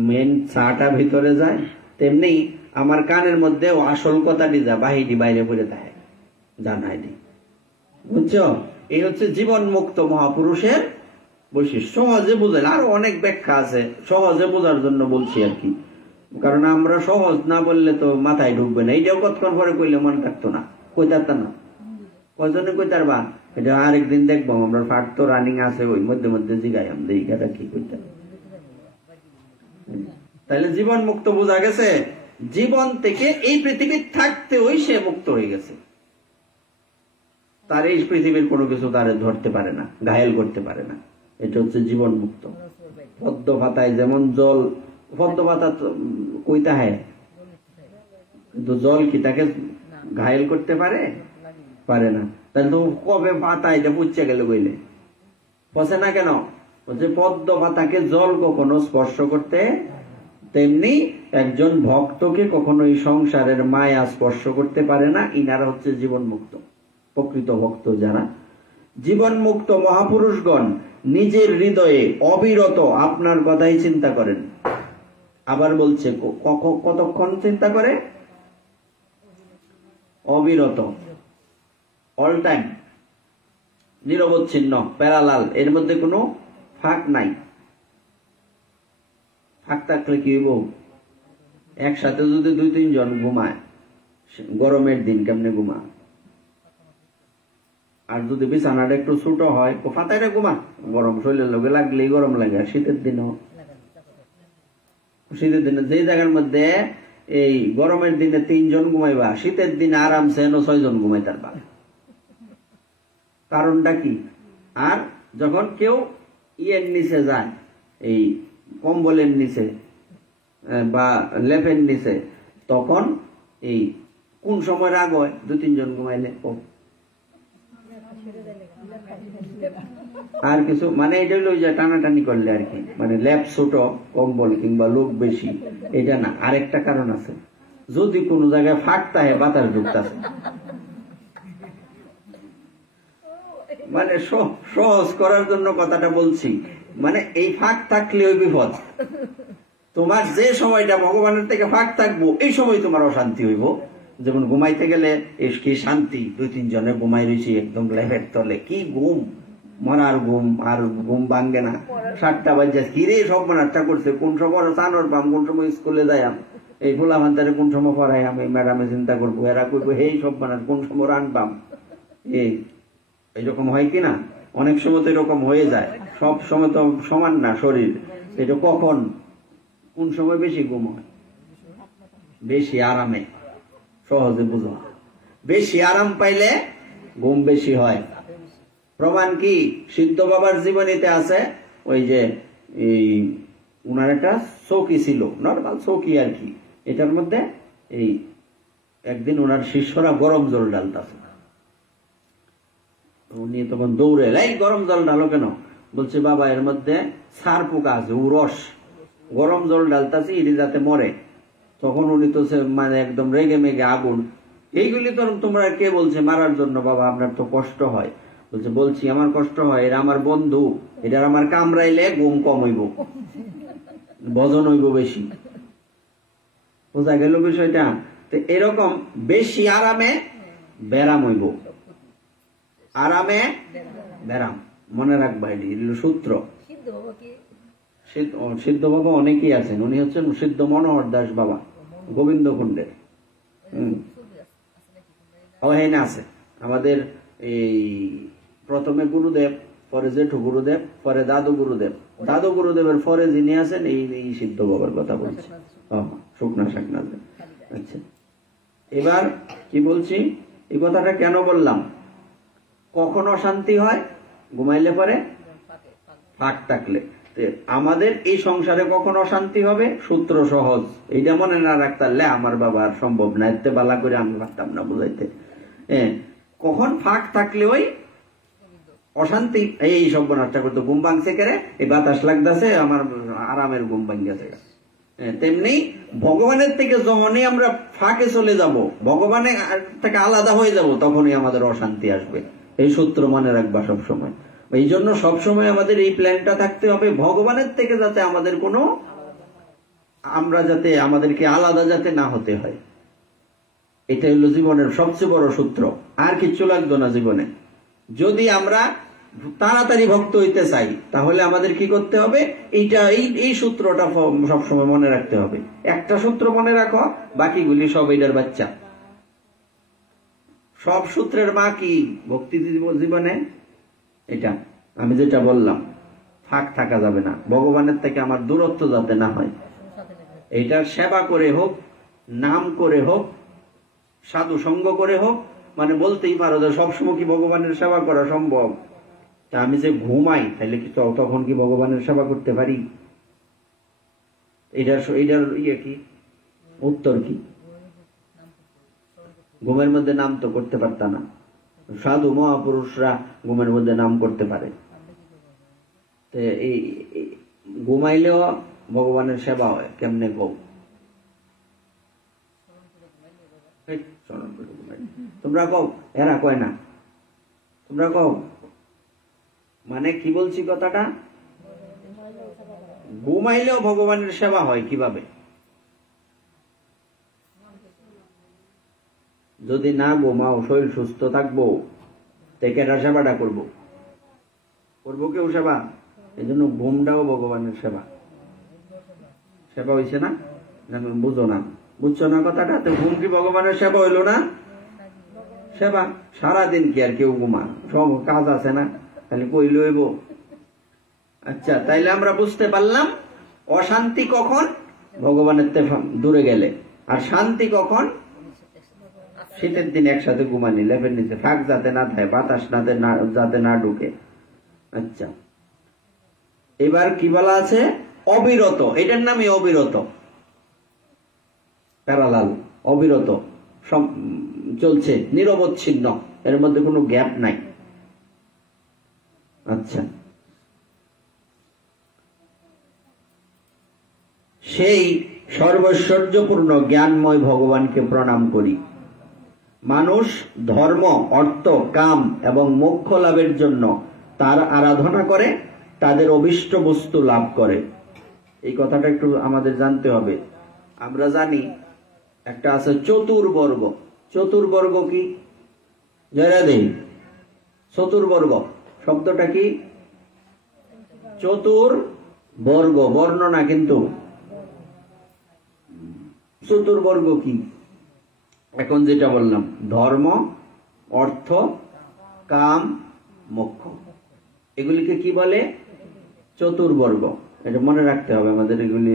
মেন চাটা ভিতরে যায়, তেমনি আমার কানের মধ্যে আসল কথাটি যা বাহিরি বাইরে পড়ে থাকে জানায়নি। বুঝছো? এই হচ্ছে জীবন মুক্ত মহাপুরুষের বৈশিষ্ট্য সহজে বুঝেন, আরো অনেক ব্যাখ্যা আছে, সহজে বোঝার জন্য বলছি আর কি। কারণ আমরা সহজ না বললে তো মাথায় ঢুকবে না। এইটাও কতক্ষণ পরে কইলে মনে থাকতো না, কইতারতা না, কয়জনে কইতার বা এটা আরেকদিন দেখবো। আমরা পাঠ তো রানিং আছে, ওই মধ্যে মধ্যে জিগাই আমাদের এই কথা কি কইতাম। তাহলে জীবন মুক্ত বোঝা গেছে, জীবন থেকে এই পৃথিবীর থাকতে ওই সে মুক্ত হয়ে গেছে। তার এই পৃথিবীর কোনো কিছু তারে ধরতে পারে না, ঘায়েল করতে পারে না। এটা হচ্ছে জীবন মুক্ত। পদ্ম পাতায় যেমন জল, পদ্ম পাতা কইতা হয়, কিন্তু জল কি তাকে ঘায়েল করতে পারে? পারে না। তাহলে তো কবে পাতা এটা পুচ্ছে গেল কইলে পচে না কেন? বলছে পদ্ম পাতাকে জল কখনো স্পর্শ করতে, তেমনি একজন ভক্তকে কখনো এই সংসারের মায়া স্পর্শ করতে পারে না। ইনারা হচ্ছে জীবন মুক্ত, প্রকৃত ভক্ত যারা। জীবন মুক্ত মহাপুরুষগণ নিজের হৃদয়ে অবিরত আপনার কথাই চিন্তা করেন। আবার বলছে কতক্ষণ চিন্তা করে? অবিরত, অল টাইম, নিরবচ্ছিন্ন, প্যারালাল, এর মধ্যে কোনো ফাঁক নাই। ফাঁক থাকলে কি হইব? একসাথে যদি 2-3 জন ঘুমায়, গরমের দিন কেমনে ঘুমা? আর যদি বিছানাটা একটু ছোট হয়, ফাতাইটা ঘুমা, গরম শরীরের লোকে লাগলেই গরম লাগে। আর শীতের দিনও, শীতের দিনে যে জায়গার মধ্যে এই গরমের দিনে 3 জন ঘুমাইবা, শীতের দিনে আরামসে 6 জন ঘুমাইতার পারে। কারণটা কি? আর যখন কেউ ইয়ের নিচে যায়, এই কম্বলের নিচে বা লেপের নিচে, তখন এই কোন সময় রাগ হয়? 2-3 জন ঘুমাইলে। আর কিছু মানে এটা হলো যে টানাটানি করলে আর কি, মানে ল্যাপ ছোট, কম্বল কিংবা লোক বেশি, এটা না। আরেকটা কারণ আছে, যদি কোন জায়গায় ফাঁক থাকে, বাতাস ঢুকতেছে। মানে সহজ করার জন্য কথাটা বলছি, মানে এই ফাঁক থাকলে ওই বিপদ। তোমার যে সময়টা ভগবানের থেকে ফাঁক থাকবো, এই সময় তোমার অশান্তি হইব। যেমন ঘুমাইতে গেলে কি শান্তি, 2-3 জনে ঘুমাই রয়েছি একদম লেপের তলে, কি ঘুম, মরার ঘুম, আর ঘুম ভাঙ্গে না। 7টা বাজে, কিরে সব মানাটা করছে, কোন সময় চানোর পাম, কোন সময় স্কুলে যাই, এই খোলা ভান্তারে কোন সময় পড়াই, আমি ম্যাডামে চিন্তা করবো, এরা করবো এই সব বানার কোন সময় রান পাম। এইরকম হয় কিনা? অনেক সময় তো এরকম হয়ে যায়। সব সময় তো সমান না শরীর। এটা কখন, কোন সময় বেশি ঘুম হয়? বেশি আরামে, সহজে বুঝো, বেশি আরাম পাইলে ঘুম বেশি হয়। প্রমাণ কি? সিদ্ধ বাবার জীবনীতে আছে, ওই যে এই উনার একটা চৌকি ছিল, নর্মাল চৌকি আর কি, এটার মধ্যে এই একদিন ওনার শিষ্যরা গরম জল ঢালতেছে। উনি তখন দৌড়ে, এই গরম জল ঢালো কেন? বলছে বাবা এর মধ্যে সার পোকা আছে, উরস, গরম জল ঢালতেছি এটি যাতে মরে। তখন উনি তো মানে একদম রেগে মেগে আগুন, এইগুলি তো তোমরা কে বলছে মারার জন্য? বাবা আপনার তো কষ্ট হয়। বলছে বলছি আমার কষ্ট হয়, এরা আমার বন্ধু, এটার আমার কামড়াইলে ঘুম কম হইব, বজন হইব বেশি। বোঝা গেল বিষয়টা? তো এরকম বেশি আরামে ব্যারাম হইব, আরামে ব্যারাম, মনে রাখবা, এটি সূত্র। সিদ্ধ বাবা অনেকেই আছেন, উনি হচ্ছেন সিদ্ধ মনোহর দাস বাবা, গোবিন্দ কুণ্ডের। হ্যাঁ আছে আমাদের এই প্রথমে গুরুদেব, পরে জেঠু গুরুদেব, পরে দাদু গুরুদেব, দাদু গুরুদেবের পরে যিনি আছেন এই সিদ্ধ বাবার কথা বলছি, শুকনা শাকনা। আচ্ছা, এবার কি বলছি, এই কথাটা কেন বললাম? কখন অশান্তি হয়? ঘুমাইলে পরে, ফাঁক থাকলে। আমাদের এই সংসারে কখন অশান্তি হবে? সূত্র সহজ, এইটা মনে না রাখতে আমার বাবা আর সম্ভব না, এতে বালা করে আমি পারতাম না বুঝাইতে। কখন ফাঁক থাকলে ওই অশান্তি, এই সব নাট্টা করতো, ঘুম ভাঙছে কেড়ে, এই বাতাস লাগতেছে, আমার আরামের ঘুম ভাঙছে। তেমনি ভগবানের থেকে যখনই আমরা ফাঁকে চলে যাব, ভগবানের থেকে আলাদা হয়ে যাব, তখনই আমাদের অশান্তি আসবে। এই সূত্র মনে রাখবা সব সময়। এই জন্য সবসময় আমাদের এই প্ল্যানটা থাকতে হবে, ভগবানের থেকে যাতে আমাদের কোনো, আমরা যাতে আমাদেরকে আলাদা যাতে না হতে হয়। এটা হলো জীবনের সবচেয়ে বড় সূত্র, আর কিচ্ছু লাগতো না জীবনে। যদি আমরা তাড়াতাড়ি ভক্ত হইতে চাই, তাহলে আমাদের কি করতে হবে? এই সূত্রটা সবসময় মনে রাখতে হবে। একটা সূত্র মনে রাখো, বাকিগুলি সব এটার বাচ্চা। সব সূত্রের মা কি? ভক্তি জীবনে এটা আমি যেটা বললাম, ফাঁক থাকা যাবে না, ভগবানের থেকে আমার দূরত্ব যাতে না হয়। এইটার সেবা করে হোক, নাম করে হোক, সাধু সঙ্গ করে হোক, মানে বলতেই পারো যে সবসময় কি ভগবানের সেবা করা সম্ভব? তা আমি যে ঘুমাই, তাহলে কি তখন কি ভগবানের সেবা করতে পারি? এটার ইয়ে কি, উত্তর কি? ঘুমের মধ্যে নাম তো করতে পারত না। সাধু মহাপুরুষরা ঘুমের মধ্যে নাম করতে পারে। এই ঘুমাইলেও ভগবানের সেবা হয় কেমনে কও? তোমরা কও, এরা কয় না, তোমরা কও। মানে কি বলছি কথাটা? ঘুমাইলেও ভগবানের সেবা হয় কিভাবে? যদি না ঘুমাও, শরীর সুস্থ থাকবো, কেটা সেবাটা করবো? কেউ সেবা? এই জন্য ঘুমটাও ভগবানের সেবা। সেবা হয়েছে না? বুঝো না, বুঝছো না কথাটা? তো ঘুম কি ভগবানের সেবা হইল না? সেবা। সারাদিন কি আর কেউ ঘুমা? সব কাজ আছে না, তাহলে কই লইব? আচ্ছা, তাইলে আমরা বুঝতে পারলাম অশান্তি কখন? ভগবানের থেকে দূরে গেলে। আর শান্তি কখন? শীতের দিন একসাথে ঘুমানি, লেপের নিচে ফাঁক যাতে না থাকে, বাতাস যাতে না ঢুকে। আচ্ছা, এবার কি বলা আছে? অবিরত। এটার নামই অবিরত, প্যারালাল, অবিরত চলছে, নিরবচ্ছিন্ন, এর মধ্যে কোনো গ্যাপ নাই। আচ্ছা, সেই সর্বৈশ্বর্যপূর্ণ জ্ঞানময় ভগবানকে প্রণাম করি। মানুষ ধর্ম, অর্থ, কাম এবং মোক্ষ লাভের জন্য তার আরাধনা করে, তাদের অভিষ্ট বস্তু লাভ করে। এই কথাটা একটু আমাদের জানতে হবে। আমরা জানি একটা আছে চতুর্বর্গ। চতুর্বর্গ কি? জয়রাধে। চতুর্বর্গ শব্দটা কি? চতুর্বর্গ, বর্ণ না কিন্তু। চতুর্বর্গ কি? এখন যেটা বললাম, ধর্ম, অর্থ, কাম, মোক্ষ, এগুলিকে কি বলে? চতুর্বর্গ। এটা মনে রাখতে হবে আমাদের, এগুলি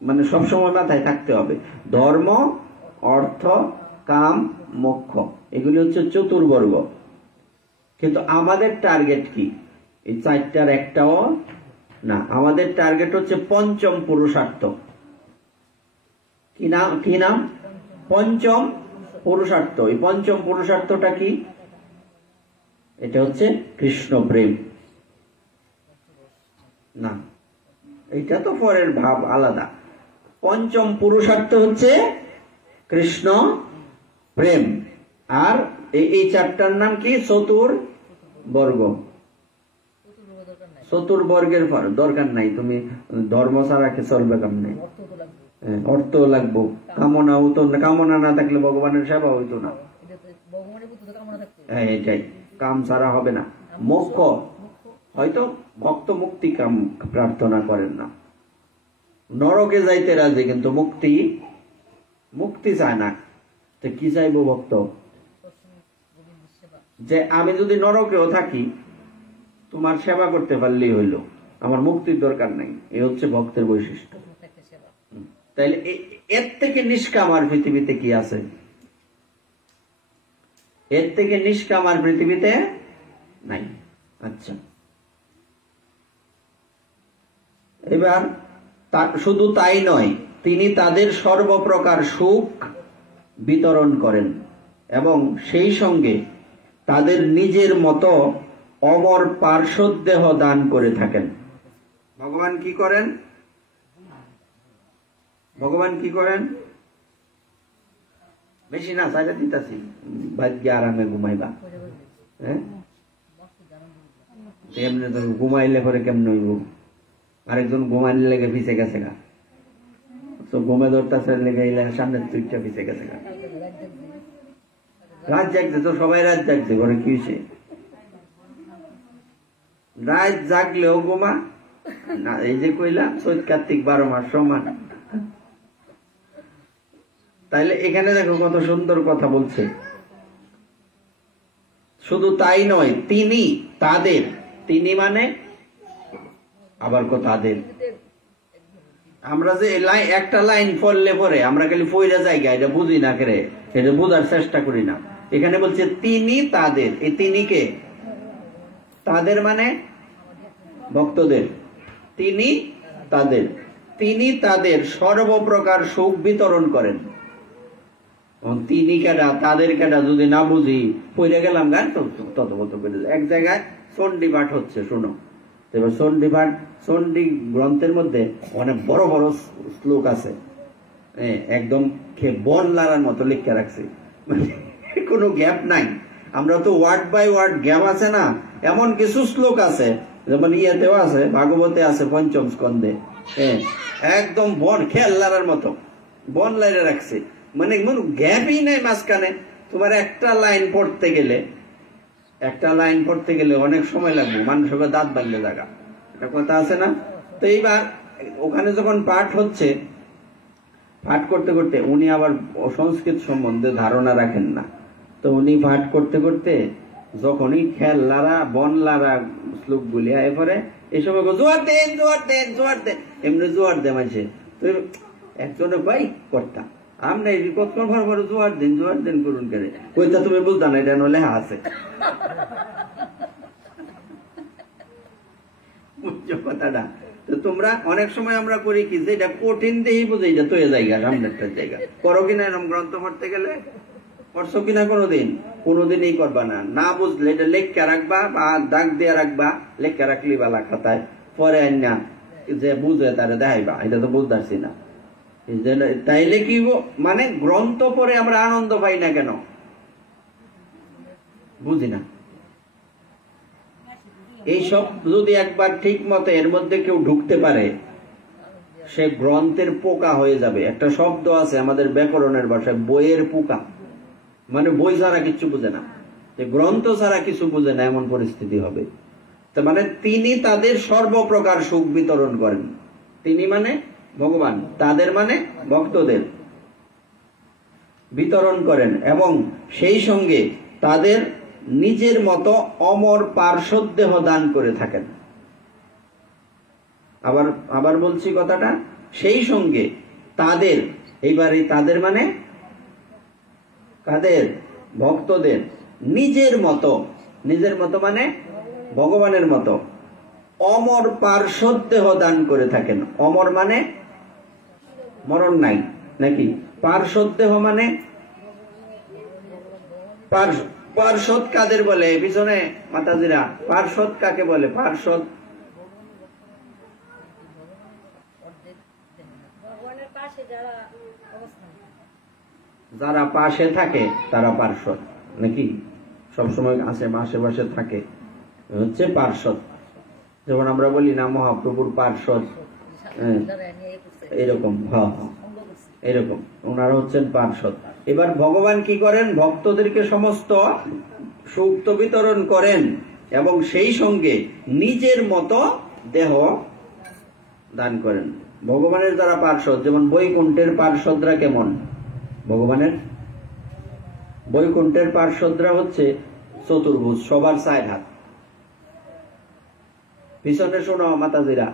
মানে সবসময় মাথায় থাকতে হবে। ধর্ম, অর্থ, কাম, মোক্ষ, এগুলি হচ্ছে চতুর্বর্গ। কিন্তু আমাদের টার্গেট কি? এই চারটার একটাও না। আমাদের টার্গেট হচ্ছে পঞ্চম পুরুষার্থ। কি নাম? পঞ্চম পুরুষার্থ। এই পঞ্চম পুরুষার্থটা কি? এটা হচ্ছে কৃষ্ণ প্রেম। না, এটা তো পরের ভাব, আলাদা। পঞ্চম পুরুষার্থ হচ্ছে কৃষ্ণ প্রেম। আর এই চারটার নাম কি? চতুর্বর্গ। চতুর্বর্গের দরকার নাই, তুমি ধর্ম ছাড়া চলবে কেমনে? অর্থ লাগবো, কামনাও তো, কামনা না থাকলে ভগবানের সেবা হইতো না। এটাই, কাম ছাড়া হবে না। মোক্ষ, হয়তো ভক্ত মুক্তি কাম প্রার্থনা করেন না, নরকে যাইতে রাজি, কিন্তু মুক্তি চায় না। তো কি চাইবো ভক্ত? যে আমি যদি নরকেও থাকি, তোমার সেবা করতে পারলেই হইল, আমার মুক্তির দরকার নাই। এই হচ্ছে ভক্তের বৈশিষ্ট্য। তাইলে এর থেকে নিষ্কাম আর পৃথিবীতে কি আছে? এর থেকে নিষ্কাম আর পৃথিবীতে নাই। আচ্ছা, এবার শুধু তাই নয়, তিনি তাদের সর্বপ্রকার সুখ বিতরণ করেন এবং সেই সঙ্গে তাদের নিজের মতো অমর পার্শ্বদেহ দান করে থাকেন। ভগবান কি করেন? ভগবান কি করেন? বেশি না চাইলে দিতাছি, ভাগ্যে আরামে ঘুমাইবা। হ্যাঁ, এমনি তো ঘুমাইলে পরে কেমন হইব? আরেকজন ঘুমাইলে লেগে পিছে গেছে গা, তো ঘুমে ধরতেছে লেগে সামনের তুইটা পিছে গেছে গা। রাত জাগছে তো, সবাই রাত জাগছে, ঘরে কি হয়েছে? রাত জাগলেও গোমা না, এই যে কইলাম চৈত কার্তিক 12 মাস সমান। তাইলে এখানে দেখো কত সুন্দর কথা বলছে। শুধু তাই নয়, তিনি তাদের, তিনি মানে আবার তাদের। আমরা যে একটা লাইন পড়লে পরে আমরা খালি পয়রা জায়গা, এটা বুঝি না করে, এটা বোঝার চেষ্টা করি না। এখানে বলছে তিনি তাদের, এই তিনি কে? তাদের মানে ভক্তদের। তিনি তাদের, তিনি তাদের সর্বপ্রকার সুখ বিতরণ করেন। তিনি কেডা, তাদের কেডা যদি না বুঝি পড়ে গেলাম গান তত কত করে। এক জায়গায় চণ্ডী পাঠ হচ্ছে, শুনো। এবার চণ্ডী পাঠ, চণ্ডী গ্রন্থের মধ্যে অনেক বড় বড় শ্লোক আছে, একদম বন লাড়ার মতো লিখে রাখছে, মানে কোনো গ্যাপ নাই। আমরা তো ওয়ার্ড বাই ওয়ার্ড গ্যাপ আছে না, এমন কিছু শ্লোক আছে, যেমন ইয়েতেও আছে, ভাগবতে আছে 5ম স্কন্ধে, একদম বন খেয়াল লাড়ার মতো বন লাইরে রাখছে, মানে কোনো গ্যাপই নাই মাঝখানে। তোমার একটা লাইন পড়তে গেলে অনেক সময় লাগবে, মানুষের দাঁত বাঁধলে জায়গা, একটা কথা আছে না? তো এইবার ওখানে যখন পাঠ হচ্ছে, পাঠ করতে করতে উনি আবার সংস্কৃত সম্বন্ধে ধারণা রাখেন না, তো উনি পাঠ করতে করতে যখনই খেল লারা বন লারা শ্লোক গুলি আয় পরে, এই সময় জোয়ার দেন জোয়ার দেন জোয়ার দেন, এমনি জোয়ার দে মানছে। তো একজনে ভাই করতাম আমরা এই কত ভর জোয়ার দেন করুন করে, কইতা তুমি বুঝতা না, এটা লেখা আছে। বুঝছো কথাটা? তো তোমরা অনেক সময় আমরা করি কি, যে এটা কঠিন দেহি বুঝে এটা তো জায়গা, সামনেরটার জায়গা। করো কিনা এরকম গ্রন্থ পড়তে গেলে? করছো কিনা কোনোদিনই করবা না। না বুঝলে এটা লেখা রাখবা বা দাগ দিয়ে রাখবা, লেখা রাখলি বালা খাতায়, পরে না যে বুঝে তারা দেখাইবা, এটা তো বুঝতে পারছি না। তাইলে কি মানে গ্রন্থ পড়ে আমরা আনন্দ পাই না কেন? বুঝি না। এইসব যদি একবার ঠিক মতো এর মধ্যে কেউ ঢুকতে পারে, সে গ্রন্থের পোকা হয়ে যাবে। একটা শব্দ আছে আমাদের ব্যাকরণের ভাষায়, বইয়ের পোকা, মানে বই ছাড়া কিছু বুঝে না, গ্রন্থ ছাড়া কিছু বুঝে না, এমন পরিস্থিতি হবে। তার মানে তিনি তাদের সর্বপ্রকার সুখ বিতরণ করেন। তিনি মানে ভগবান, তাদের মানে ভক্তদের বিতরণ করেন, এবং সেই সঙ্গে তাদের নিজের মতো অমর পার্শ্বদেহ দান করে থাকেন। আবার বলছি কথাটা, সেই সঙ্গে তাদের, এইবারে তাদের মানে কাদের? ভক্তদের নিজের মতো মানে ভগবানের মতো অমর পার্শ্বদেহ দান করে থাকেন। অমর মানে মরণ নাই নাকি? পার্শ্বদেহ মানে পার্শ্বদ কাদের বলে? পিছনে মাতাজিরা, পার্শ্বদ কাকে বলে? পার্শ্বদ যারা পাশে থাকে তারা পার্শ্বদ নাকি? সবসময় আশেপাশে থাকে হচ্ছে পার্শ্বদ। যেমন আমরা বলি না মহাপ্রভুর পার্শ্বদ, এরকম এরকম ওনারা হচ্ছেন পার্শ্বদ। এবার ভগবান কি করেন? ভক্তদেরকে সমস্ত সুখ বিতরণ করেন এবং সেই সঙ্গে নিজের মতো দেহ দান করেন। ভগবানের যারা পার্শ্বদ, যেমন বৈকুণ্ঠের পার্শ্বদরা কেমন? ভগবানের বৈকুণ্ঠের পার্শ্বদরা হচ্ছে চতুর্ভুজ, সবার 4 হাত। পিছনে শোনো মাতাজিরা,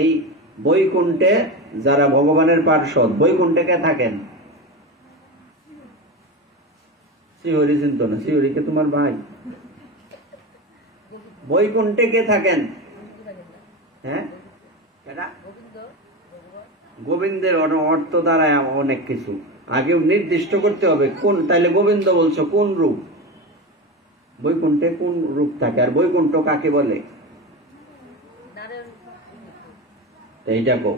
এই বৈকুণ্ঠে যারা ভগবানের পার্শ্বদ, বৈকুণ্ঠে কে থাকেন? শিহরি চিন্ত না, শিহরিকে তোমার ভাই। বৈকুণ্ঠে কে থাকেন? হ্যাঁ, গোবিন্দের অর্থ দ্বারা অনেক কিছু আগে নির্দিষ্ট করতে হবে কোন। তাইলে গোবিন্দ বলছো কোন রূপ? বৈকুণ্ঠে কোন রূপ থাকে? আর বৈকুণ্ঠ কাকে বলে? এইটা কো,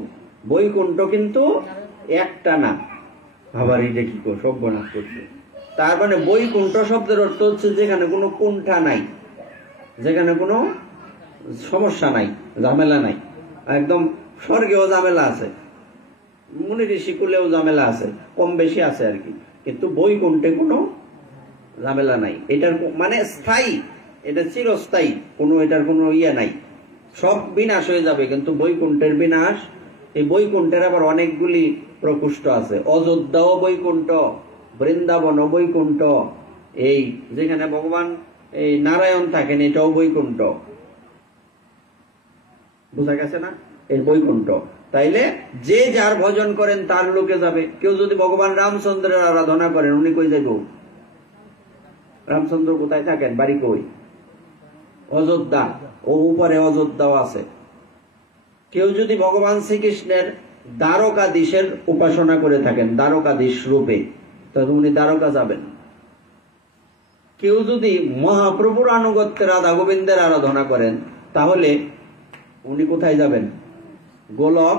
বৈকুণ্ঠ কিন্তু একটা না। আবার এইটা কি কো, সর্বনাশ করছে। তার মানে বৈকুণ্ঠ শব্দের অর্থ হচ্ছে যেখানে কোনো কুণ্ঠা নাই, যেখানে কোনো সমস্যা নাই, ঝামেলা নাই। একদম স্বর্গেও ঝামেলা আছে, মুনি ঋষি কুলেও ঝামেলা আছে, কম বেশি আছে আর কি, কিন্তু বৈকুণ্ঠে কোনো ঝামেলা নাই। এটার মানে স্থায়ী, এটা চিরস্থায়ী, এটার কোনো ইয়ে নাই, সব বিনাশ হয়ে যাবে। কিন্তু বৈকুণ্ঠের বিনাশ, এই বৈকুণ্ঠের আবার অনেকগুলি প্রকোষ্ঠ আছে। অযোধ্যাও বৈকুণ্ঠ, বৃন্দাবনও বৈকুণ্ঠ, এই যেখানে ভগবান এই নারায়ণ থাকেন এটাও বৈকুণ্ঠ। বুঝা গেছে না? এই বৈকুণ্ঠ। তাইলে যে যার ভজন করেন তার লোকে যাবে। কেউ যদি ভগবান রামচন্দ্রের আরাধনা করেন, উনি কই যাইব? রামচন্দ্র কোথায় থাকেন? বাড়ি কই? অযোধ্যা। ও উপরে অযোধ্যাও আছে। কেউ যদি ভগবান শ্রীকৃষ্ণের দ্বারকাধীশের উপাসনা করে থাকেন, দ্বারকাধীশ রূপে, তাহলে উনি দ্বারকা যাবেন। কেউ যদি মহাপ্রভুর আনুগত্যে রাধা গোবিন্দের আরাধনা করেন, তাহলে উনি কোথায় যাবেন? গোলক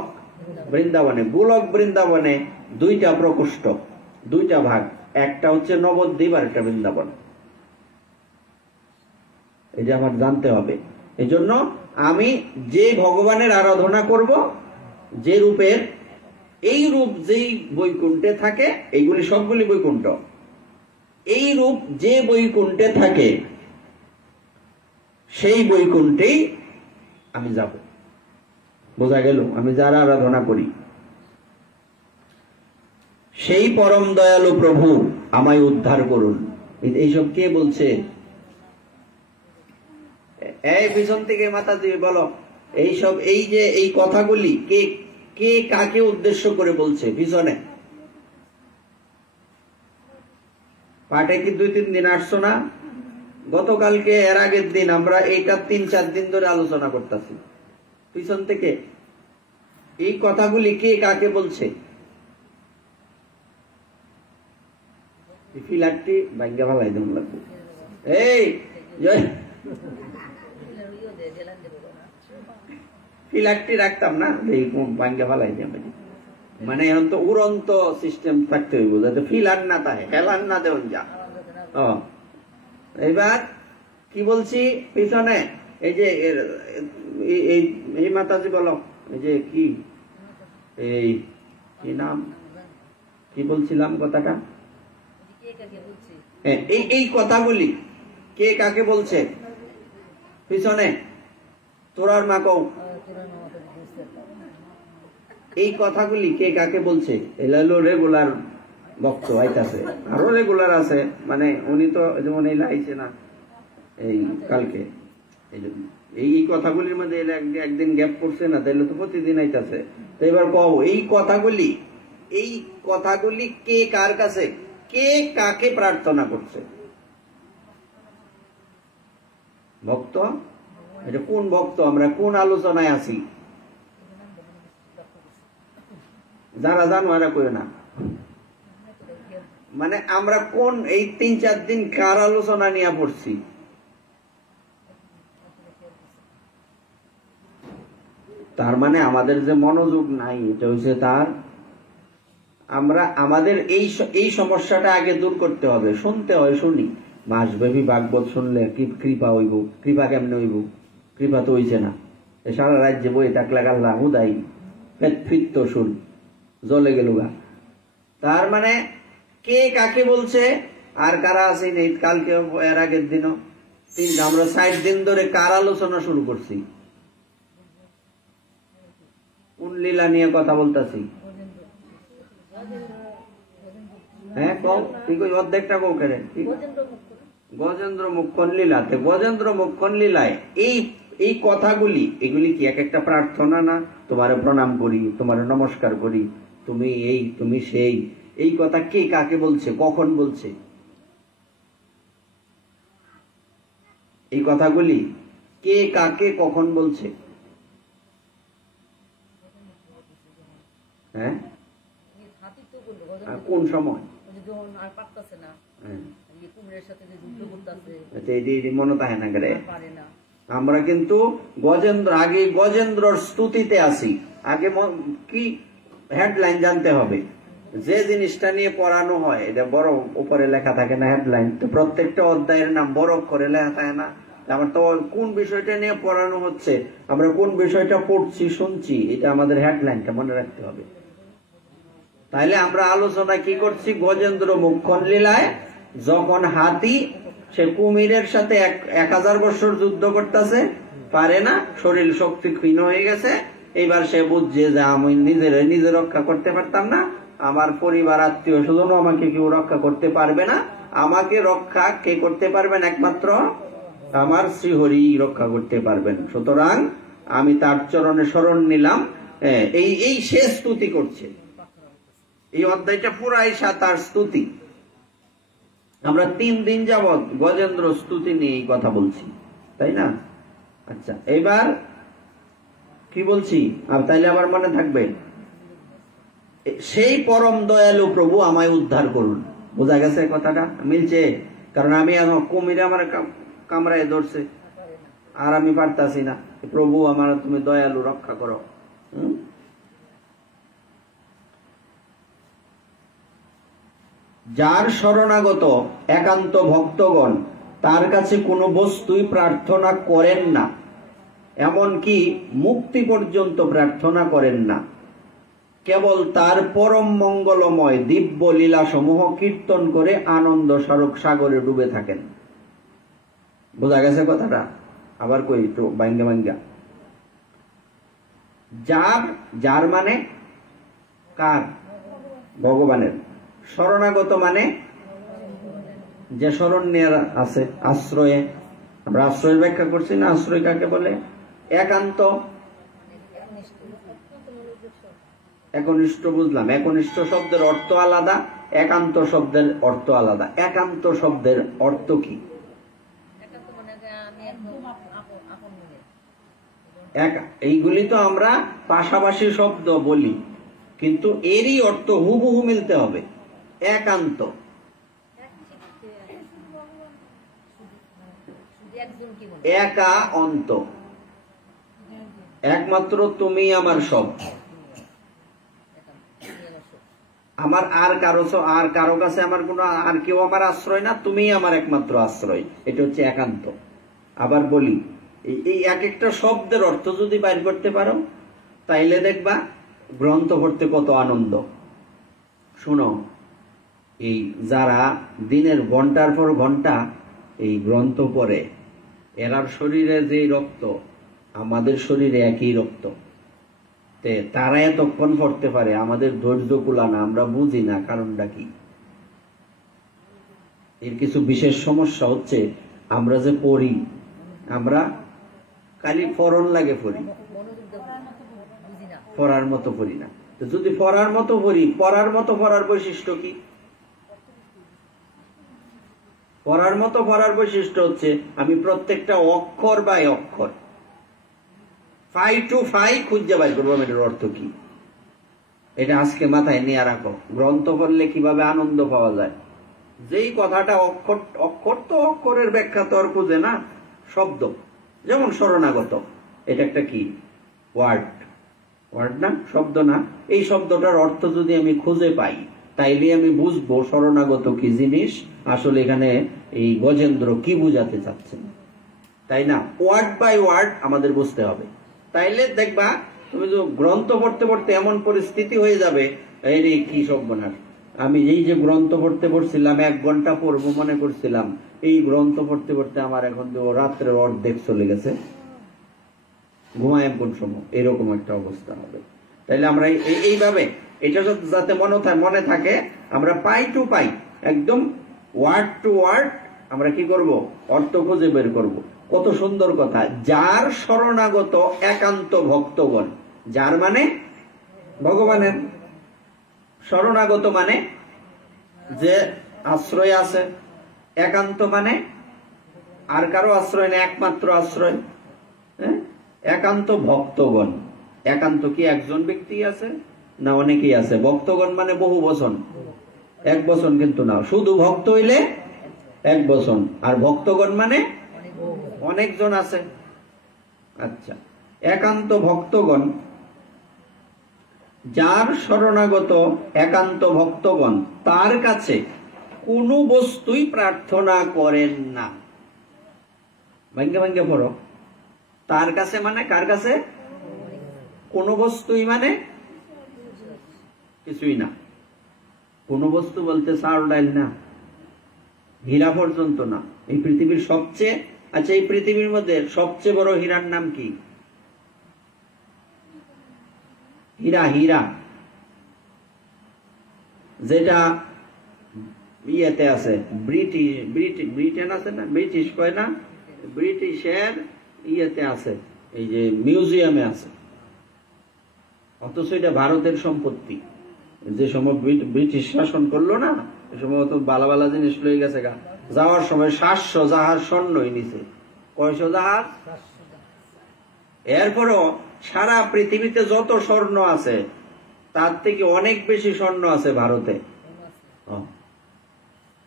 বৃন্দাবনে। গোলক বৃন্দাবনে দুইটা প্রকোষ্ঠ, দুইটা ভাগ, একটা হচ্ছে নবদ্বীপ আর একটা বৃন্দাবন। এটা আমার জানতে হবে। এই জন্য আমি যে ভগবানের আরাধনা করব, যে রূপের, এই রূপ যেই বৈকুণ্ঠে থাকে, এইগুলি সবগুলি বৈকুণ্ঠ, এই রূপ যে বৈকুণ্ঠে থাকে সেই বৈকুণ্ঠেই আমি যাব। বোঝা গেল? আমি যারা আরাধনা করি, সেই পরম দয়ালু প্রভু আমায় উদ্ধার করুন। এইসব কে বলছে? এই পিছন থেকে মাথা দিয়ে বলো, এইসব এই যে এই কথাগুলি কে কে কাকে উদ্দেশ্য করে বলছে? পিছনে পাঠে কি 2-3 দিন আসছো না? গতকালকে এর আগের দিন আমরা এইটা 3-4 দিন ধরে আলোচনা করতেছি। পিছন থেকে এই কথাগুলি কে কাকে বলছে? ফিলারটি ভাগ্যা ভালাই দেন লাগবে। এই ফিলারটি রাখতাম না, ভাগ্যা ভালাই দেবে। মানে এখন তো উড়ন্ত সিস্টেম থাকতে হইব, যাতে ফিলার না থাকে, হেলান না দেন যা। এবার কি বলছি? পিছনে এই যে এই মাতাজি বলো, এই যে কি কি নাম, কি বলছিলাম কথাটা? এই কথাগুলি কে কাকে বলছে? পিছনে তোরার মা কও, এই কথাগুলি কে কাকে বলছে? এলালো রেগুলার ভক্ত আইতাছে, আরো রেগুলার আছে। মানে উনি তো যেমন এই লাইছে না এই কালকে, এই কথাগুলির মধ্যে একদিন গ্যাপ করছে না, তাইলে তো প্রতিদিন আইতাছে। তো এবার কও, এই কথাগুলি কে কার কাছে, কে কাকে প্রার্থনা করছে? ভক্ত। এটা কোন ভক্ত? আমরা কোন আলোচনায় আছি? যারা জানো এরা কই না। মানে আমরা কোন এই 3-4 দিন কার আলোচনা নিয়ে পড়ছি? তার মানে আমাদের যে মনোযোগ নাই, এটা হচ্ছে তার। আমরা আমাদের এই সমস্যাটা আগে দূর করতে হবে। শুনতে হয়, শুনি, মাসব্যাপী ভাগবত শুনলে কি কৃপা হইব? কৃপা কেমনে হইব? কৃপা তো হইছে না। সারা রাজ্যে বই থাকলে গাল্লা হুদাই ফিত্ত শুন জ্বলে গেল গা। তার মানে কে কাকে বলছে আর কারা আছে নেই? কালকে এর আগের দিনও আমরা 60 দিন ধরে কার আলোচনা শুরু করছি? কোন লীলা নিয়ে কথা বলতেছি? হ্যাঁ কও, ঠিক ওই অর্ধেকটা কও কেন? গজেন্দ্র মুখ্যন লীলাতে, গজেন্দ্র মুখ্যন লীলায় এই কথাগুলি, এগুলি কি এক একটা প্রার্থনা না? তোমারে প্রণাম করি, তোমারে নমস্কার করি, তুমি এই, তুমি সেই, এই কথা কে কাকে বলছে, কখন বলছে? এই কথাগুলি কে কাকে কখন বলছে? হ্যাঁ, কোন সময়? মনে থাকে না গেলে আমরা কিন্তু আগে গজেন্দ্রর স্তুতিতে আসি। আগে কি হেডলাইন জানতে হবে। যে জিনিসটা নিয়ে পড়ানো হয় এটা বড় উপরে লেখা থাকে না, হেডলাইন তো প্রত্যেকটা অধ্যায়ের নাম বড় করে লেখা থাকে না। আমার তো কোন বিষয়টা নিয়ে পড়ানো হচ্ছে, আমরা কোন বিষয়টা পড়ছি শুনছি, এটা আমাদের হেডলাইনটা মনে রাখতে হবে। তাইলে আমরা আলোচনা কি করছি? গজেন্দ্র মুখ্যন লীলায় যখন হাতি সে কুমিরের সাথে 1000 বছর যুদ্ধ করতেছে, পারে না, শরীর শক্তি ক্ষীণ হয়ে গেছে। এইবার সে বুঝছে যে আমি নিজে রক্ষা করতে পারতাম না, আমার পরিবার আত্মীয় স্বজন আমাকে কেউ রক্ষা করতে পারবে না, আমাকে রক্ষা কে করতে পারবেন? একমাত্র আমার শ্রীহরি রক্ষা করতে পারবেন। সুতরাং আমি তার চরণে শরণ নিলাম। এই সে স্তুতি করছে, এই অধ্যায়টা পুরাই তার স্তুতি। আমরা 3 দিন যাবৎ গজেন্দ্র স্তুতি নিয়ে এই কথা বলছি, তাই না? আচ্ছা, এবার কি বলছি তাইলে আবার মনে থাকবে, সেই পরম দয়ালু প্রভু আমায় উদ্ধার করুন। বোঝা গেছে কথাটা? মিলছে? কারণ আমি কুমিরে আমার কামড়ায় ধরছে আর আমি পারতাছি না, প্রভু আমার তুমি দয়ালু, রক্ষা করো। যার শরণাগত একান্ত ভক্তগণ তার কাছে কোনো বস্তুই প্রার্থনা করেন না, এমনকি মুক্তি পর্যন্ত প্রার্থনা করেন না, কেবল তার পরম মঙ্গলময় দিব্য লীলা সমূহ কীর্তন করে আনন্দ সাগরে ডুবে থাকেন। বোঝা গেছে কথাটা? আবার কই একটু বাঙ্গা বাঙ্গা। যার মানে কার? ভগবানের। শরণাগত মানে যে শরণ নিয়ে আছে, আশ্রয়ে। আমরা আশ্রয় ব্যাখ্যা করছি না, আশ্রয় কাকে বলে? একান্ত, একনিষ্ঠ। বুঝলাম, একনিষ্ঠ শব্দের অর্থ আলাদা, একান্ত শব্দের অর্থ আলাদা। একান্ত শব্দের অর্থ কি? এইগুলি তো আমরা পাশাপাশি শব্দ বলি, কিন্তু এরই অর্থ হুবহু মিলতে হবে। একান্ত, একা অন্ত, একমাত্র তুমি আমার সব, আমার আর কারো কাছে আমার কোনো আর কেউ আমার আশ্রয় না, তুমি আমার একমাত্র আশ্রয়। এটা হচ্ছে একান্ত। আবার বলি, এই এক একটা শব্দের অর্থ যদি বাইর করতে পারো তাইলে দেখবা গ্রন্থ পড়তে কত আনন্দ। শুনো, এই যারা দিনের ঘন্টার পর ঘন্টা এই গ্রন্থ পড়ে, এরার শরীরে যে রক্ত আমাদের শরীরে একই রক্ত, তারা এতক্ষণ পড়তে পারে, আমাদের ধৈর্য কুলানা, আমরা বুঝি না কারণটা কি। এর কিছু বিশেষ সমস্যা হচ্ছে, আমরা যে পড়ি, আমরা খালি ফরন লাগে পড়ি, পড়ার মতো পড়ি না। তো যদি পড়ার মতো পড়ি, পড়ার মতো পড়ার বৈশিষ্ট্য কি? পড়ার মতো পড়ার বৈশিষ্ট্য হচ্ছে আমি প্রত্যেকটা অক্ষর বাই অক্ষর, ফাই টু ফাই খুঁজে বাই করবো এটার অর্থ কি। এটা আজকে মাথায় নিয়ে রাখো। গ্রন্থ পড়লে কিভাবে আনন্দ পাওয়া যায়। যেই কথাটা অক্ষর তো অক্ষরের ব্যাখ্যা তো আর খুঁজে না, শব্দ। যেমন শরণাগত, এটা একটা কি ওয়ার্ড না, শব্দ না। এই শব্দটার অর্থ যদি আমি খুঁজে পাই তাইলে আমি বুঝবো শরণাগত কি জিনিস, আসলে এখানে এই গজেন্দ্র কি বুঝাতে চাচ্ছেন, তাই না? ওয়ার্ড বাই ওয়ার্ড আমাদের বুঝতে হবে। তাইলে দেখবা তুমি তো গ্রন্থ পড়তে পড়তে এমন পরিস্থিতি হয়ে যাবে, এই রে কি সর্বনাশ, আমি এই যে গ্রন্থ পড়তে পড়ছিলাম 1 ঘন্টা পড়বো মনে করছিলাম, এই গ্রন্থ পড়তে পড়তে আমার এখন তো রাত্রের অর্ধেক চলে গেছে, ঘুমায় কোন সময়, এরকম একটা অবস্থা হবে। তাইলে আমরা এইভাবে এটা যাতে মনে থাকে, আমরা পাই টু পাই, একদম ওয়ার্ড টু ওয়ার্ড আমরা কি করব? অর্থ খুঁজে বের করব। কত সুন্দর কথা। যার শরণাগত একান্ত ভক্তগণ, যার মানে ভগবানের, শরণাগত মানে যে আশ্রয় আছে, একান্ত মানে আর কারো আশ্রয় না, একমাত্র আশ্রয়। একান্ত ভক্তগণ, একান্ত কি একজন ব্যক্তি আছে না অনেকেই আছে? ভক্তগণ মানে বহু বচন, এক বচন কিন্তু না। শুধু ভক্ত হইলে এক বচন, আর ভক্তগণ মানে অনেকজন আছে। আচ্ছা, একান্ত ভক্তগণ, যার শরণাগত একান্ত ভক্তগণ তার কাছে কোনো বস্তুই প্রার্থনা করেন না। ভাঙ্গে ভাঙ্গে পড়ো। তার কাছে মানে কার কাছে? কোন বস্তুই মানে কিছুই না। কোন বস্তু বলতে চাউল ডাল না, হীরা পর্যন্ত না। এই পৃথিবীর সবচেয়ে, আচ্ছা এই পৃথিবীর মধ্যে সবচেয়ে বড় হীরার নাম কি? হীরা, হীরা যেটা ইয়েতে আছে, ব্রিটেন আছে না, ব্রিটিশ কয় না, ব্রিটিশের ইয়েতে আছে, এই যে মিউজিয়ামে আছে, অথচ এটা ভারতের সম্পত্তি। যে সময় ব্রিটিশ শাসন করলো না, এ সময় তো বালা বালা জিনিস লয়ে গেছে গা। যাওয়ার সময় 700 জাহাজ স্বর্ণই নিছে। কয়শো জাহাজ? এরপরও সারা পৃথিবীতে যত স্বর্ণ আছে তার থেকে অনেক বেশি স্বর্ণ আছে ভারতে।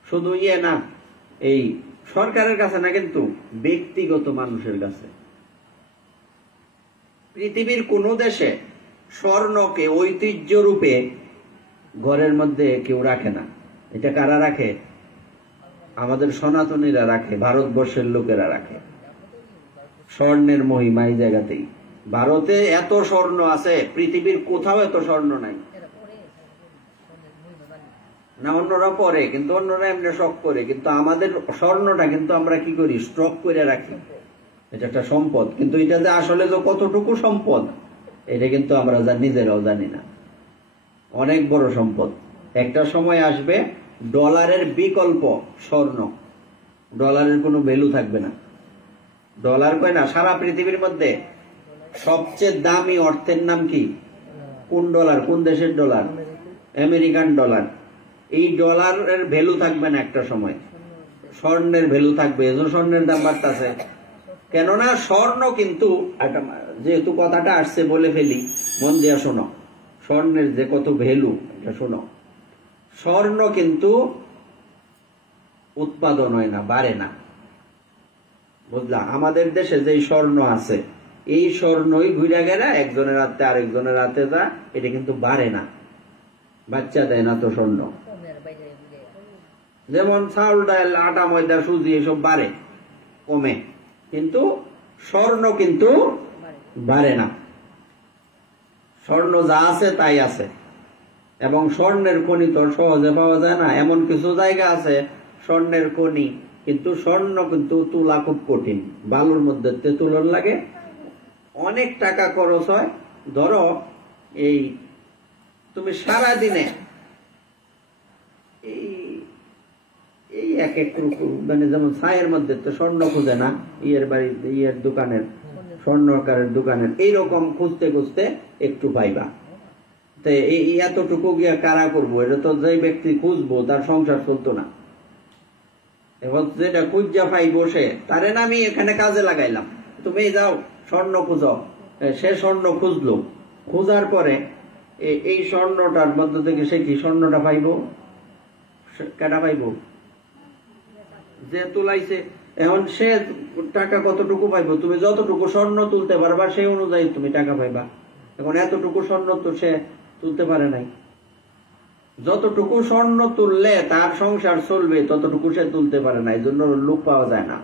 শুধু ইয়ে না, এই সরকারের কাছে না, কিন্তু ব্যক্তিগত মানুষের কাছে। পৃথিবীর কোন দেশে স্বর্ণকে ঐতিহ্য রূপে ঘরের মধ্যে কেউ রাখে না। এটা কারা রাখে? আমাদের সনাতনীরা রাখে, ভারতবর্ষের লোকেরা রাখে। স্বর্ণের মহিমা এই জায়গাতেই। ভারতে এত স্বর্ণ আছে, পৃথিবীর কোথাও এত স্বর্ণ নাই। না, অন্যরা পরে, কিন্তু অন্যরা এমনি শখ করে, কিন্তু আমাদের স্বর্ণটা কিন্তু আমরা কি করি? স্টক করে রাখি। এটা একটা সম্পদ, কিন্তু এটা যে আসলে যে কতটুকু সম্পদ এটা কিন্তু আমরা নিজেরাও জানি না। অনেক বড় সম্পদ। একটা সময় আসবে ডলারের বিকল্প স্বর্ণ, ডলারের কোনো ভ্যালু থাকবে না। ডলার কয় না, সারা পৃথিবীর মধ্যে সবচেয়ে দামি অর্থের নাম কি? কোন ডলার? কোন দেশের ডলার? American dollar. এই ডলারের ভ্যালু থাকবে না একটা সময়, স্বর্ণের ভ্যালু থাকবে। এজন্য স্বর্ণের দাম বাড়তেছে। কেননা স্বর্ণ কিন্তু, যেহেতু কথাটা আসছে বলে ফেলি, মন দিয়া শোনো, স্বর্ণের যে কত ভ্যালু এটা শোনো। স্বর্ণ কিন্তু উৎপাদন হয় না, বাড়ে না, বুঝলা? আমাদের দেশে যে স্বর্ণ আছে, এই স্বর্ণই ঘুরে গেলে একজনের হাতে আরেকজনের হাতে যা, এটা কিন্তু বাড়ে না, বাচ্চা দেয় না তো স্বর্ণ। যেমন চাউল, ডাল, আটা, ময়দা, সুজি এসব বাড়ে, কমে, কিন্তু স্বর্ণ কিন্তু বাড়ে না। স্বর্ণ যা আছে তাই আছে। এবং স্বর্ণের খনি তো সহজে পাওয়া যায় না। এমন কিছু জায়গা আছে স্বর্ণের খনি, কিন্তু স্বর্ণ কিন্তু তোলা খুব কঠিন। বালুর মধ্যে তুলন লাগে, অনেক টাকা খরচ হয়। ধরো এই তুমি সারা দিনে এই এক এক মানে যেমন ছায়ের মধ্যে তো স্বর্ণ খুঁজে না, ইয়ের বাড়িতে, ইয়ের দোকানের, স্বর্ণকারের দোকানের, এইরকম খুঁজতে খুঁজতে একটু পাইবা। তো এই এতটুকু গিয়া কারা করবো? এটা তো যে ব্যক্তি খুঁজবো তার সংসার চলতো না। এবার যেটা খুঁজা পাই বসে, তারে না আমি এখানে কাজে লাগাইলাম, তুমি যাও স্বর্ণ খুঁজো। সে স্বর্ণ খুঁজলো, খোঁজার পরে এই স্বর্ণটার মধ্যে থেকে সে কি স্বর্ণটা পাইব? কেটা পাইব? যে তুলাইছে। এখন সে টাকা কতটুকু পাইব? তুমি যতটুকু স্বর্ণ তুলতে পারবা সেই অনুযায়ী তুমি টাকা পাইবা। এখন এতটুকু স্বর্ণ তো সে তুলতে পারে নাই। যতটুকু স্বর্ণ তুললে তার সংসার চলবে ততটুকু সে তুলতে পারে না, এই জন্য লোক পাওয়া যায় না।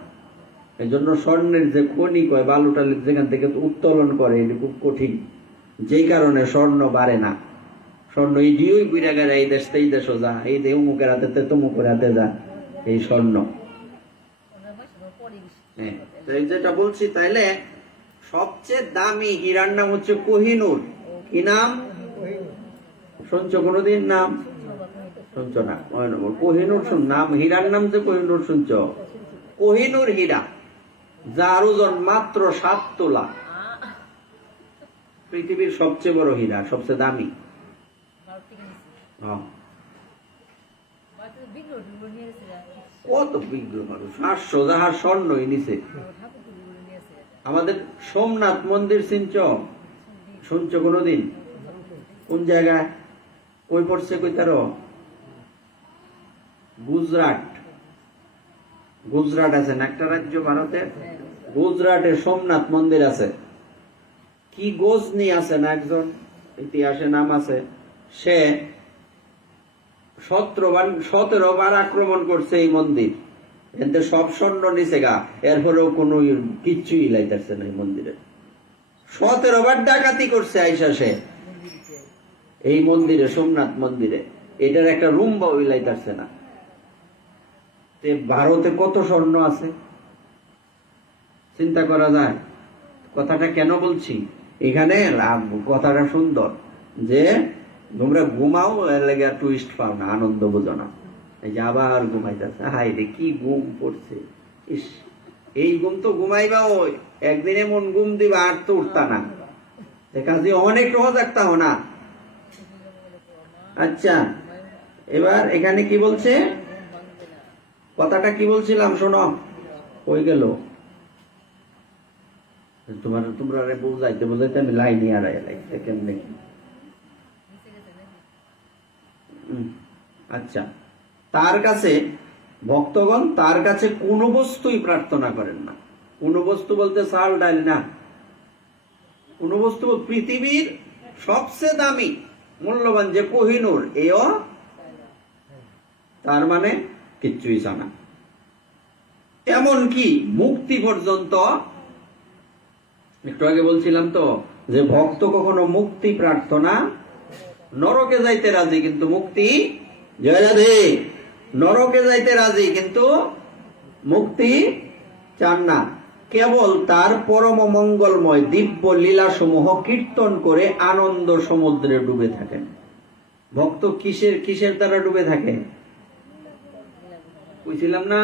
এই জন্য স্বর্ণের যে খনি কয়, বালুটা যেখান থেকে উত্তোলন করে, এটা খুব কঠিন। যেই কারণে স্বর্ণ বাড়ে না। স্বর্ণ এই দিয়েই বুড়া গেলে এই দেশ এই দেশও যা, এই দেহ মুখের হাতে তমুকের হাতে যা, এই স্বর্ণ। যেটা বলছি, তাইলে সবচেয়ে দামি হীরার নাম হচ্ছে কোহিনূর। কি নাম? শুনছো কোনদিন নাম? শুনছো না? কোহিনূর শুন নাম, হীরার নাম যে কোহিনূর শুনছ? কোহিনূর হীরা, যার ওজন মাত্র 7 তোলা। পৃথিবীর সবচেয়ে বড় হীরা, সবচেয়ে দামি। কত বিগ্রহ মানুষ, 700 জাহাজ স্বর্ণই নিছে। আমাদের সোমনাথ মন্দির চিনছ? শুনছো কোনদিন? কোন জায়গায়? কই পড়ছে? কই তার? গুজরাট। গুজরাট আছে না একটা রাজ্য ভারতের? গুজরাটের সোমনাথ মন্দির আছে। কি গজনি আছে না একজন, ইতিহাসে নাম আছে। সে 17 বার আক্রমণ করছে এই মন্দির, এতে সব স্বর্ণ নিচে গা, এরপরেও কোনো কিচ্ছুই লাইতেছে না এই মন্দিরে। 17 বার ডাকাতি করছে আইসা সে এই মন্দিরে, সোমনাথ মন্দিরে। এটার একটা রুম বা লাইতেছে না। ভারতে কত স্বর্ণ আছে চিন্তা করা যায়। কথাটা কেন বলছি, এখানে কথাটা সুন্দর যে তোমরা ঘুমাও, এর লেগে টুইস্ট পাও না, আনন্দ বোঝো না। এই যে আবার ঘুমাইতেছে, হাই রে কি ঘুম পড়ছে, ইস এই ঘুম তো ঘুমাইবা, ওই একদিন এমন ঘুম দিবা আর তো উঠতা না, কাজে অনেক রোজ একটা হো না। আচ্ছা, এবার এখানে কি বলছে, কথাটা কি বলছিলাম শোনো, ওই গেল তোমরা বুঝাইতে বুঝাইতে আমি লাইনে আর কেমনে। আচ্ছা, তার কাছে ভক্তগণ তার কাছে কোনো বস্তুই প্রার্থনা করেন না। কোন বস্তু বলতে চাল ডাল না, কোন বস্তু পৃথিবীর সবচেয়ে দামি মূল্যবান যে কোহিনূর, এও তার মানে কিচ্ছুই জানা। এমনকি মুক্তি পর্যন্ত, একটু আগে বলছিলাম তো যে ভক্ত কখনো মুক্তি প্রার্থনা, নরকে যাইতে রাজি কিন্তু মুক্তি, জয় রাধে, নরকে যাইতে রাজি কিন্তু মুক্তি চান না। কেবল তার পরম মঙ্গলময় দিব্য লীলা সমূহ কীর্তন করে আনন্দ সমুদ্রে ডুবে থাকেন। ভক্ত কিসের দ্বারা ডুবে থাকে? বুঝছিলাম না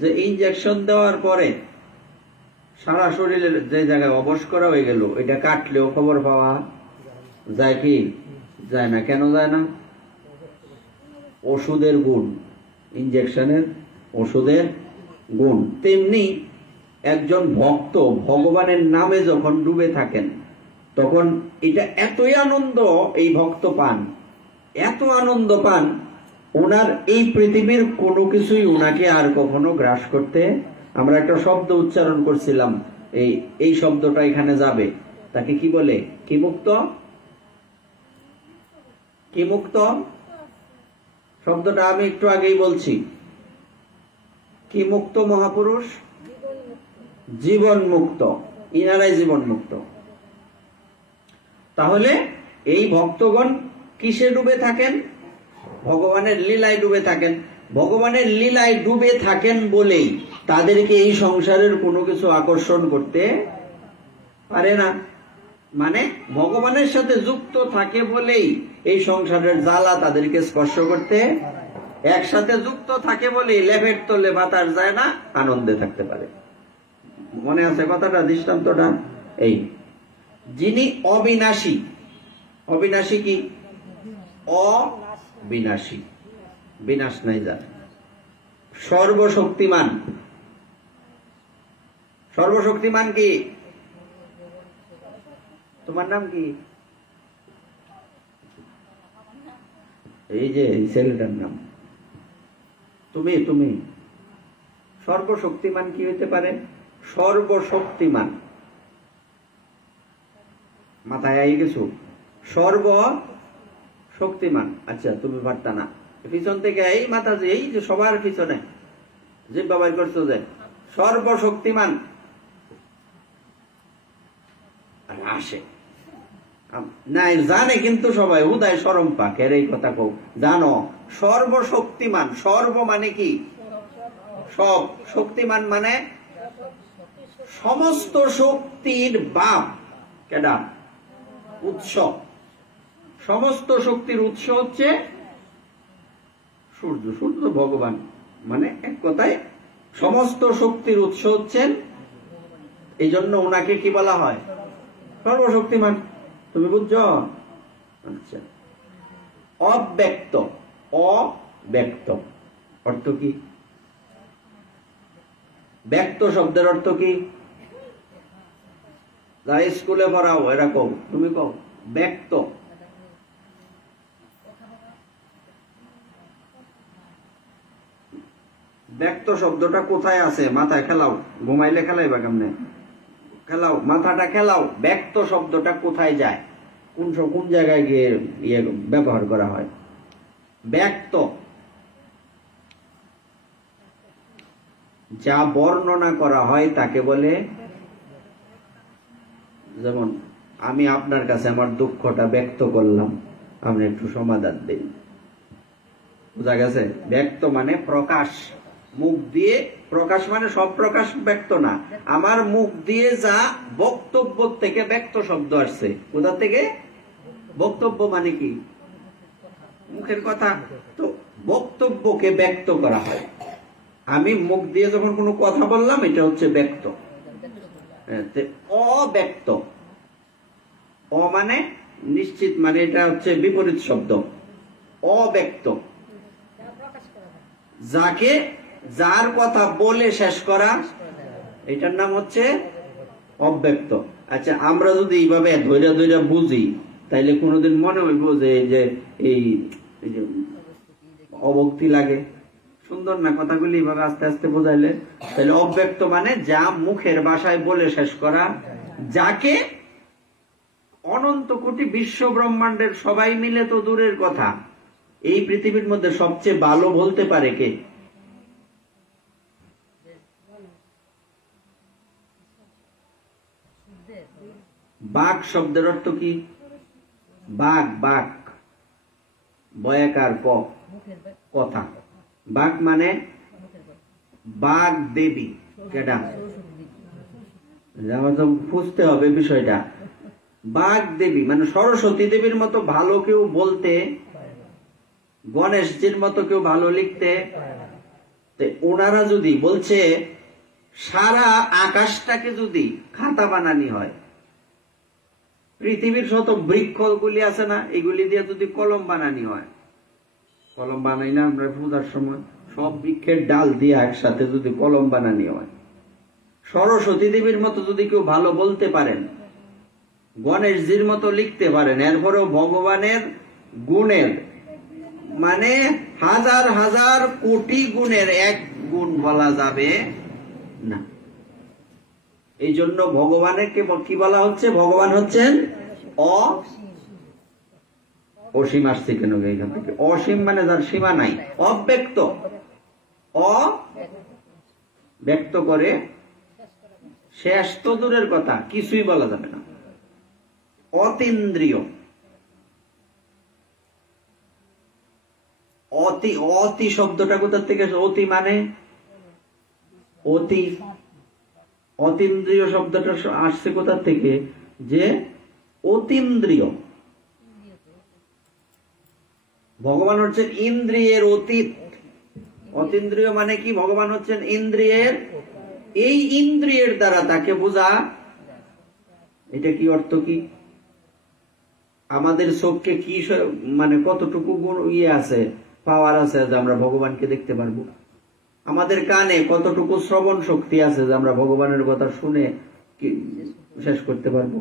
যে ইনজেকশন দেওয়ার পরে সারা শরীরের যে জায়গায় অবশ করা হয়ে গেল, এটা কাটলেও খবর পাওয়া যায় কি যায় না? কেন যায় না? ওষুধের গুণ, ইনজেকশনের ওষুধের গুণ। তেমনি একজন ভক্ত ভগবানের নামে যখন ডুবে থাকেন, তখন এটা এতই আনন্দ এই ভক্ত পান, এত আনন্দ পান, ওনার এই পৃথিবীর কোনো কিছুই ওনাকে আর কখনো গ্রাস করতে, আমরা একটা শব্দ উচ্চারণ করছিলাম, এই শব্দটা এখানে যাবে, তাকে কি বলে? কি মুক্ত? কি মুক্ত শব্দটা আমি একটু আগেই বলছি। কি মুক্ত মহাপুরুষ? জীবন মুক্ত, ইনারাই জীবন মুক্ত। তাহলে এই ভক্তগণ কিসে ডুবে থাকেন? ভগবানের লীলায় ডুবে থাকেন। ভগবানের লীলায় ডুবে থাকেন বলেই তাদেরকে এই সংসারের কোনো কিছু আকর্ষণ করতে পারে না। মানে ভগবানের সাথে যুক্ত থাকে বলেই এই সংসারের জ্বালা তাদেরকে স্পর্শ করতে, একসাথে যুক্ত থাকে বলেই লেভের তলে বাতাস যায় না, আনন্দে থাকতে পারে। মনে আছে কথাটা, দৃষ্টান্তটা? এই যিনি অবিনাশী, অবিনাশী কি? অবিনাশী, বিনাশ নাই যার। সর্বশক্তিমান, সর্বশক্তিমান কি? তোমার নাম কি? এই যে ছেলেটার নাম, তুমি তুমি সর্বশক্তিমান কি হইতে পারে? সর্বশক্তিমান, মাথায় আই কিছু? সর্বশক্তিমান। আচ্ছা, তুমি পারতা না, পিছন থেকে এই মাথা যে এই যে সবার পিছনে যে ব্যবহার করছো যে সর্বশক্তিমান আসে নাই, জানে কিন্তু সবাই উদয় সরম পাকের এই কথা কও, জানো সর্বশক্তিমান। সর্ব মানে কি? সব। শক্তিমান মানে সমস্ত শক্তির বাপ। কেডা? উৎস। সমস্ত শক্তির উৎস হচ্ছে সূর্য। সূর্য ভগবান, মানে এক কথায় সমস্ত শক্তির উৎস হচ্ছেন, এই জন্য ওনাকে কি বলা হয়? সর্বশক্তিমান। তুমি বুঝছো? আচ্ছা, অব্যক্ত। অব্যক্ত অর্থ কি? ব্যক্ত শব্দের অর্থ কি? যারা স্কুলে পড়াও এরা কও, তুমি কও ব্যক্ত। ব্যক্ত শব্দটা কোথায় আছে? মাথায় খেলাও, ঘুমাইলে খেলাইবা কেমনে? খেলাও, মাথাটা খেলাও। ব্যক্ত শব্দটা কোথায় যায়? কোন জায়গায় গিয়ে ব্যবহার করা হয়? ব্যক্ত যা বর্ণনা করা হয় তাকে বলে, যেমন আমি আপনার কাছে আমার দুঃখটা ব্যক্ত করলাম, আপনি একটু সমাধান দিন। বুঝা গেছে? ব্যক্ত মানে প্রকাশ, মুখ দিয়ে প্রকাশ মানে সব প্রকাশ ব্যক্ত না, আমার মুখ দিয়ে যা বক্তব্য থেকে ব্যক্ত শব্দ আসছে। কোথা থেকে? বক্তব্য মানে কি? মুখের কথা। তো বক্তব্যকে ব্যক্ত করা হয়। আমি মুখ দিয়ে যখন কোনো কথা বললাম, এটা হচ্ছে ব্যক্ত। অব্যক্ত, অ মানে নিশ্চিত, মানে এটা হচ্ছে বিপরীত শব্দ। অব্যক্ত, যাকে যার কথা বলে শেষ করা, এটার নাম হচ্ছে অব্যক্ত। আচ্ছা, আমরা যদি এইভাবে ধৈর্য ধৈর্য বুঝি, তাইলে কোনোদিন মনে হইব যে এই অবক্তি লাগে? সুন্দর না কথাগুলি এইভাবে আস্তে আস্তে বোঝাইলে? তাহলে অব্যক্ত মানে যা মুখের ভাষায় বলে শেষ করা, যাকে অনন্ত কোটি বিশ্ব ব্রহ্মাণ্ডের সবাই মিলে তো দূরের কথা, এই পৃথিবীর মধ্যে সবচেয়ে ভালো বলতে পারে কে? বাক শব্দের অর্থ কি? বাক, বাক, বয়াকার ক, কথা। বাক মানে বাগ দেবী। কেডা? আমার তো বুঝতে হবে বিষয়টা। বাগ দেবী মানে সরস্বতী দেবীর মতো ভালো কেউ বলতে, গণেশজির মতো কেউ ভালো লিখতে। ওনারা যদি বলছে সারা আকাশটাকে যদি খাতা বানানি হয়, পৃথিবীর শত বৃক্ষগুলি আছে না, এগুলি দিয়ে যদি কলম বানানি হয়, কলম বানাই না আমরা পূজার সময়, সব বৃক্ষের ডাল দিয়ে একসাথে যদি কলম বানানি হয়, সরস্বতী দেবীর মতো যদি কেউ ভালো বলতে পারেন, গণেশজির মতো লিখতে পারেন, এরপরেও ভগবানের গুণের মানে হাজার হাজার কোটি গুণের এক গুণ বলা যাবে না। এই জন্য ভগবানের কি বলা হচ্ছে? ভগবান হচ্ছেন অসীম। আসছে কেন এখান থেকে? অসীম মানে যার সীমা নাই, অব্যক্ত। ব্যক্ত করে শেষ তো দূরের কথা, কিছুই বলা যাবে না। অতীন্দ্রিয়। অতি, অতি শব্দটা কোথা থেকে? অতি মানে অতি, অতীন্দ্রিয় শব্দটা আসছে কোথা থেকে? যে অতীন্দ্রিয়, ভগবান হচ্ছেন ইন্দ্রিয়ের অতীত। অতীন্দ্রিয় মানে কি? ভগবান হচ্ছেন ইন্দ্রিয়ের, এই ইন্দ্রিয়ের দ্বারা তাকে বোঝা। এটা কি অর্থ? কি আমাদের চোখকে কি মানে কতটুকু আছে, পাওয়ার আছে যে আমরা ভগবানকে দেখতে পারবো? আমাদের কানে কতটুকু শ্রবণ শক্তি আছে যে আমরা ভগবানের কথা শুনে শেষ করতে পারবো?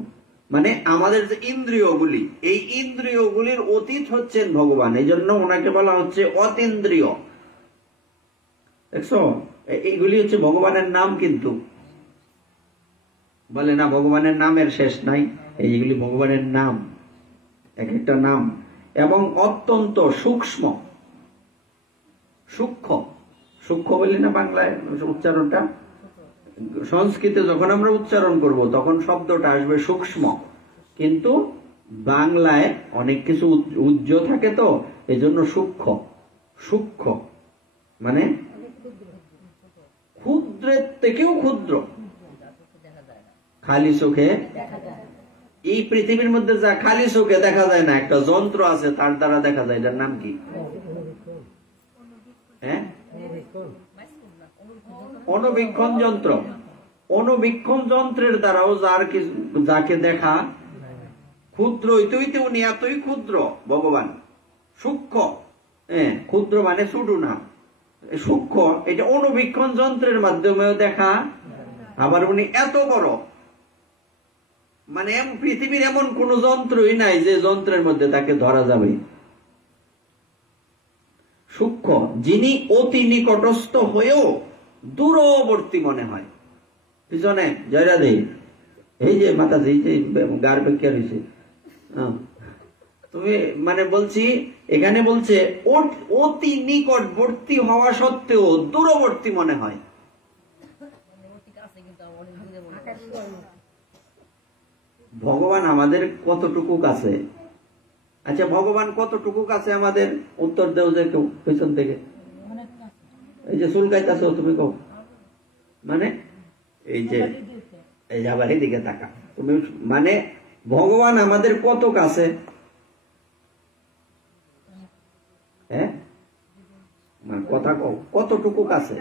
মানে আমাদের যে ইন্দ্রিয়গুলি, এই ইন্দ্রিয়গুলির অতীত হচ্ছেন ভগবান। এই জন্য ওনাকে বলা হচ্ছে অতীন্দ্রিয়। দেখছো, এইগুলি হচ্ছে ভগবানের নাম। কিন্তু বলে না ভগবানের নামের শেষ নাই, এইগুলি ভগবানের নাম, এক একটা নাম, এবং অত্যন্ত সূক্ষ্ম। সূক্ষ্ম, সূক্ষ্ম বলি না বাংলায় উচ্চারণটা, সংস্কৃতে যখন আমরা উচ্চারণ করব তখন শব্দটা আসবে সূক্ষ্ম, কিন্তু বাংলায় অনেক কিছু উজ্জ থাকে, তো এই জন্য সূক্ষ্ম। সূক্ষ্ম মানে ক্ষুদ্রের থেকেও ক্ষুদ্র, খালি চোখে। এই পৃথিবীর মধ্যে যা খালি চোখে দেখা যায় না, একটা যন্ত্র আছে তার দ্বারা দেখা যায়। এটার নাম কি? হ্যাঁ, অনুবীক্ষণ যন্ত্র। অনুবীক্ষণ যন্ত্রের দ্বারাও যাকে দেখা ক্ষুদ্র হইতে হইতে উনি এতই ক্ষুদ্র ভগবান। সূক্ষ্ম, হ্যাঁ, ক্ষুদ্র মানে ছোট না, সূক্ষ্ম। এটা অনুবীক্ষণ যন্ত্রের মাধ্যমেও দেখা। আবার উনি এত বড়, মানে পৃথিবীর এমন কোন যন্ত্রই নাই যে যন্ত্রের মধ্যে তাকে ধরা যাবে। সূক্ষ্ম, যিনি অতি নিকটস্থ হয়েও দূরবর্তী মনে হয়। পিছনে জয়রাধে, এই যে মাতাজি, যে গার বেক্ষা রয়েছে, তুমি মানে বলছি এখানে বলছে অতি নিকটবর্তী হওয়া সত্ত্বেও দূরবর্তী মনে হয়। ভগবান আমাদের কতটুকু কাছে? আচ্ছা, ভগবান কতটুকু কাছে আমাদের? উত্তর দেও যে কেউ পেছন থেকে। এই যে চুলকাইতেছ তুমি কও, মানে এই যে আবার এদিকে তাকা তুমি, মানে ভগবান আমাদের কত কাছে, হ্যাঁ মানে কথা কও কতটুকু কাছে?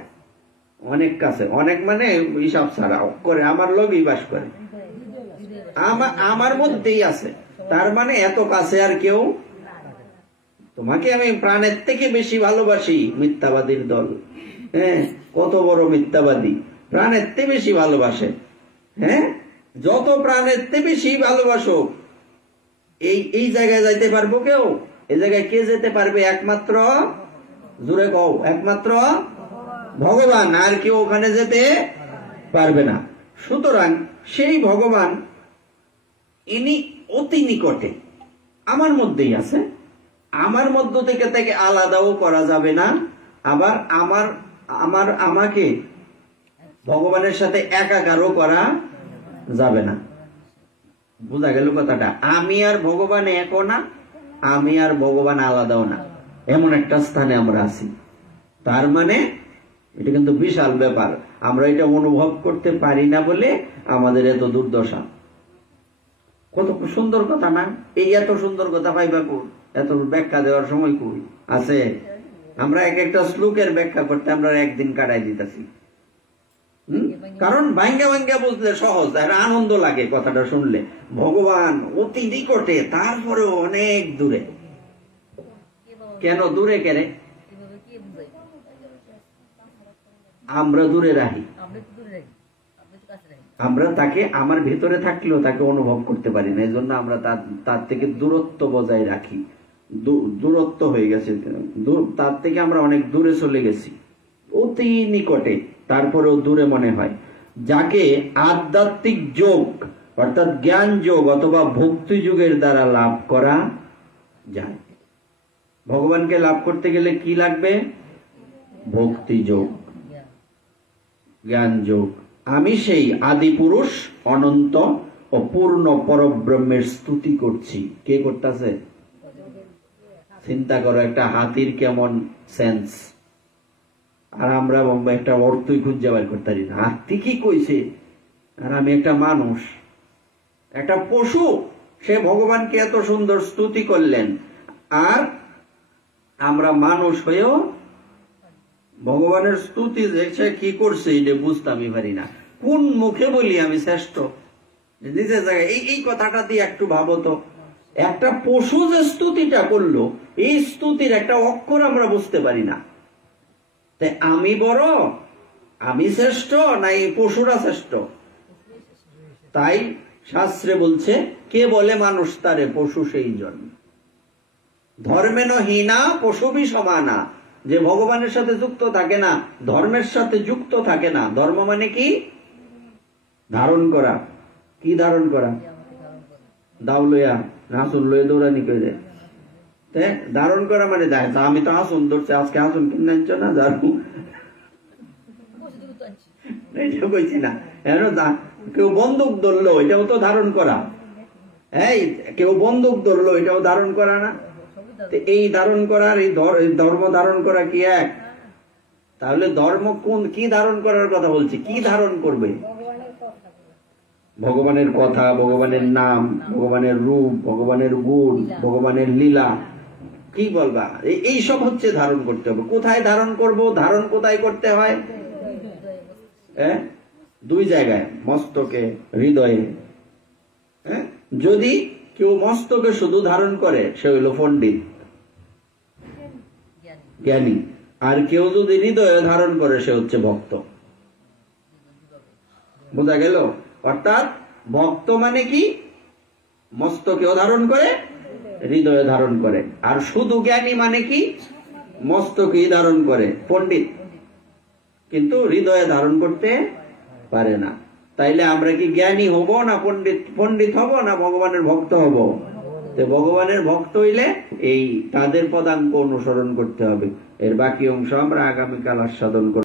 অনেক কাছে। অনেক মানে হিসাব ছাড়া করে আমার লগেই বাস করে, আমার মধ্যেই আছে। তার মানে এত কাছে আর কেউ। তোমাকে আমি প্রাণের থেকে বেশি ভালোবাসি, মিথ্যাবাদীর দল। হ্যাঁ, কত বড় মিথ্যাবাদী, প্রাণের থেকে বেশি ভালোবাসে। হ্যাঁ, যত প্রাণের থেকে বেশি ভালোবাসো, এই জায়গায় যাইতে পারবো কেউ? এই জায়গায় কে যেতে পারবে? একমাত্র, জোরে কও, একমাত্র ভগবান। আর কেউ ওখানে যেতে পারবে না। সুতরাং সেই ভগবান ইনি অতি নিকটে, আমার মধ্যেই আছে। আমার মধ্য থেকে আলাদাও করা যাবে না, আবার আমাকে ভগবানের সাথে একাকারও করা যাবে না। বোঝা গেল কথাটা? আমি আর ভগবান একও না, আমি আর ভগবান আলাদাও না, এমন একটা স্থানে আমরা আছি। তার মানে এটা কিন্তু বিশাল ব্যাপার। আমরা এটা অনুভব করতে পারি না বলে আমাদের এত দুর্দশা। কত সুন্দর কথা না? এই এত সুন্দর কথা পাইবা কই? এত ব্যাখ্যা দেওয়ার সময় কই আছে? আমরা এক একটা শ্লোকের ব্যাখ্যা করতে আমরা একদিন কাটাই দিতেছি। কারণ ভাঙ্গা ভাঙ্গা বুঝলে সহজ, আর আনন্দ লাগে কথাটা শুনলে। ভগবান অতি নিকটে, তারপরেও অনেক দূরে। কেন দূরে? কেন আমরা দূরে রাখি? আমরা তাকে আমার ভেতরে থাকলেও তাকে অনুভব করতে পারি না, এই জন্য আমরা তার থেকে দূরত্ব বজায় রাখি। দূরত্ব হয়ে গেছে, তার থেকে আমরা অনেক দূরে চলে গেছি। অতি নিকটে, তারপরেও দূরে মনে হয়। যাকে আধ্যাত্মিক যোগ অর্থাৎ জ্ঞান যোগ অথবা ভক্তি যোগের দ্বারা লাভ করা যায়। ভগবানকে লাভ করতে গেলে কি লাগবে? ভক্তি যোগ, জ্ঞান যোগ। আমি সেই আদি পুরুষ, অনন্ত ও পূর্ণ পরব্রহ্মের স্তুতি করছি। কে করতেছে? চিন্তা করো, একটা হাতির কেমন সেন্স, আর আমরা একটা অর্থই খুঁজে বের করতে পারি না। হাতি কি কইছে, আর আমি একটা মানুষ, একটা পশু, সে ভগবানকে এত সুন্দর স্তুতি করলেন, আর আমরা মানুষ হয়েও ভগবানের স্তুতি যে সে কি করছে এটা বুঝতে আমি পারি না। কোন মুখে বলি আমি শ্রেষ্ঠ? নিজের জায়গায় এই কথাটা দিয়ে একটু ভাবো তো। একটা পশু যে স্তুতিটা করলো, এই স্তুতির একটা অক্ষর আমরা বুঝতে পারি না। তাই আমি বড়, আমি শ্রেষ্ঠ, না এই পশুরা শ্রেষ্ঠ? তাই শাস্ত্রে বলছে, কে বলে মানুষ তারে পশু সেই জন। ধর্মেন হীনা পশুবি সমানা। যে ভগবানের সাথে যুক্ত থাকে না, ধর্মের সাথে যুক্ত থাকে না। ধর্ম মানে কি? ধারণ করা। কি ধারণ করা? দাও লইয়া হাসুন লইয়া দৌড়ানি করে ধারণ করা মানে আমি তো হাসুন ধরছি, আজকে হাসুন কিনে আনছো না, ঝাড়ু এটা কইছি না। কেউ বন্দুক ধরলো, এটাও তো ধারণ করা। এই কেউ বন্দুক ধরলো, এটাও ধারণ করা না? এই ধারণ করার, এই ধর্ম ধারণ করা কি এক? তাহলে ধর্ম কোন, কি ধারণ করার কথা বলছি? কি ধারণ করবে? ভগবানের কথা, ভগবানের নাম, ভগবানের রূপ, ভগবানের গুণ, ভগবানের লীলা, কি বলবা? এই সব হচ্ছে ধারণ করতে হবে। কোথায় ধারণ করব? ধারণ কোথায় করতে হয়? দুই জায়গায়, মস্তকে, হৃদয়ে। যদি কেউ মস্তকে শুধু ধারণ করে সে হইল পণ্ডিত, জ্ঞানী। আর কেউ যদি হৃদয়ে ধারণ করে সে হচ্ছে ভক্ত। বোঝা গেল? অর্থাৎ ভক্ত মানে কি? মস্তকেও ধারণ করে, হৃদয়ে ধারণ করে। আর শুধু জ্ঞানী মানে কি? মস্তকেই ধারণ করে, পণ্ডিত, কিন্তু হৃদয়ে ধারণ করতে পারে না। তাইলে আমরা কি জ্ঞানী হব না পণ্ডিত হব, না ভগবানের ভক্ত হব? ভগবানের ভক্ত হইলে এই তাদের পদাঙ্ক অনুসরণ করতে হবে। এর বাকি অংশ আমরা আগামীকাল আস্বাদন করব।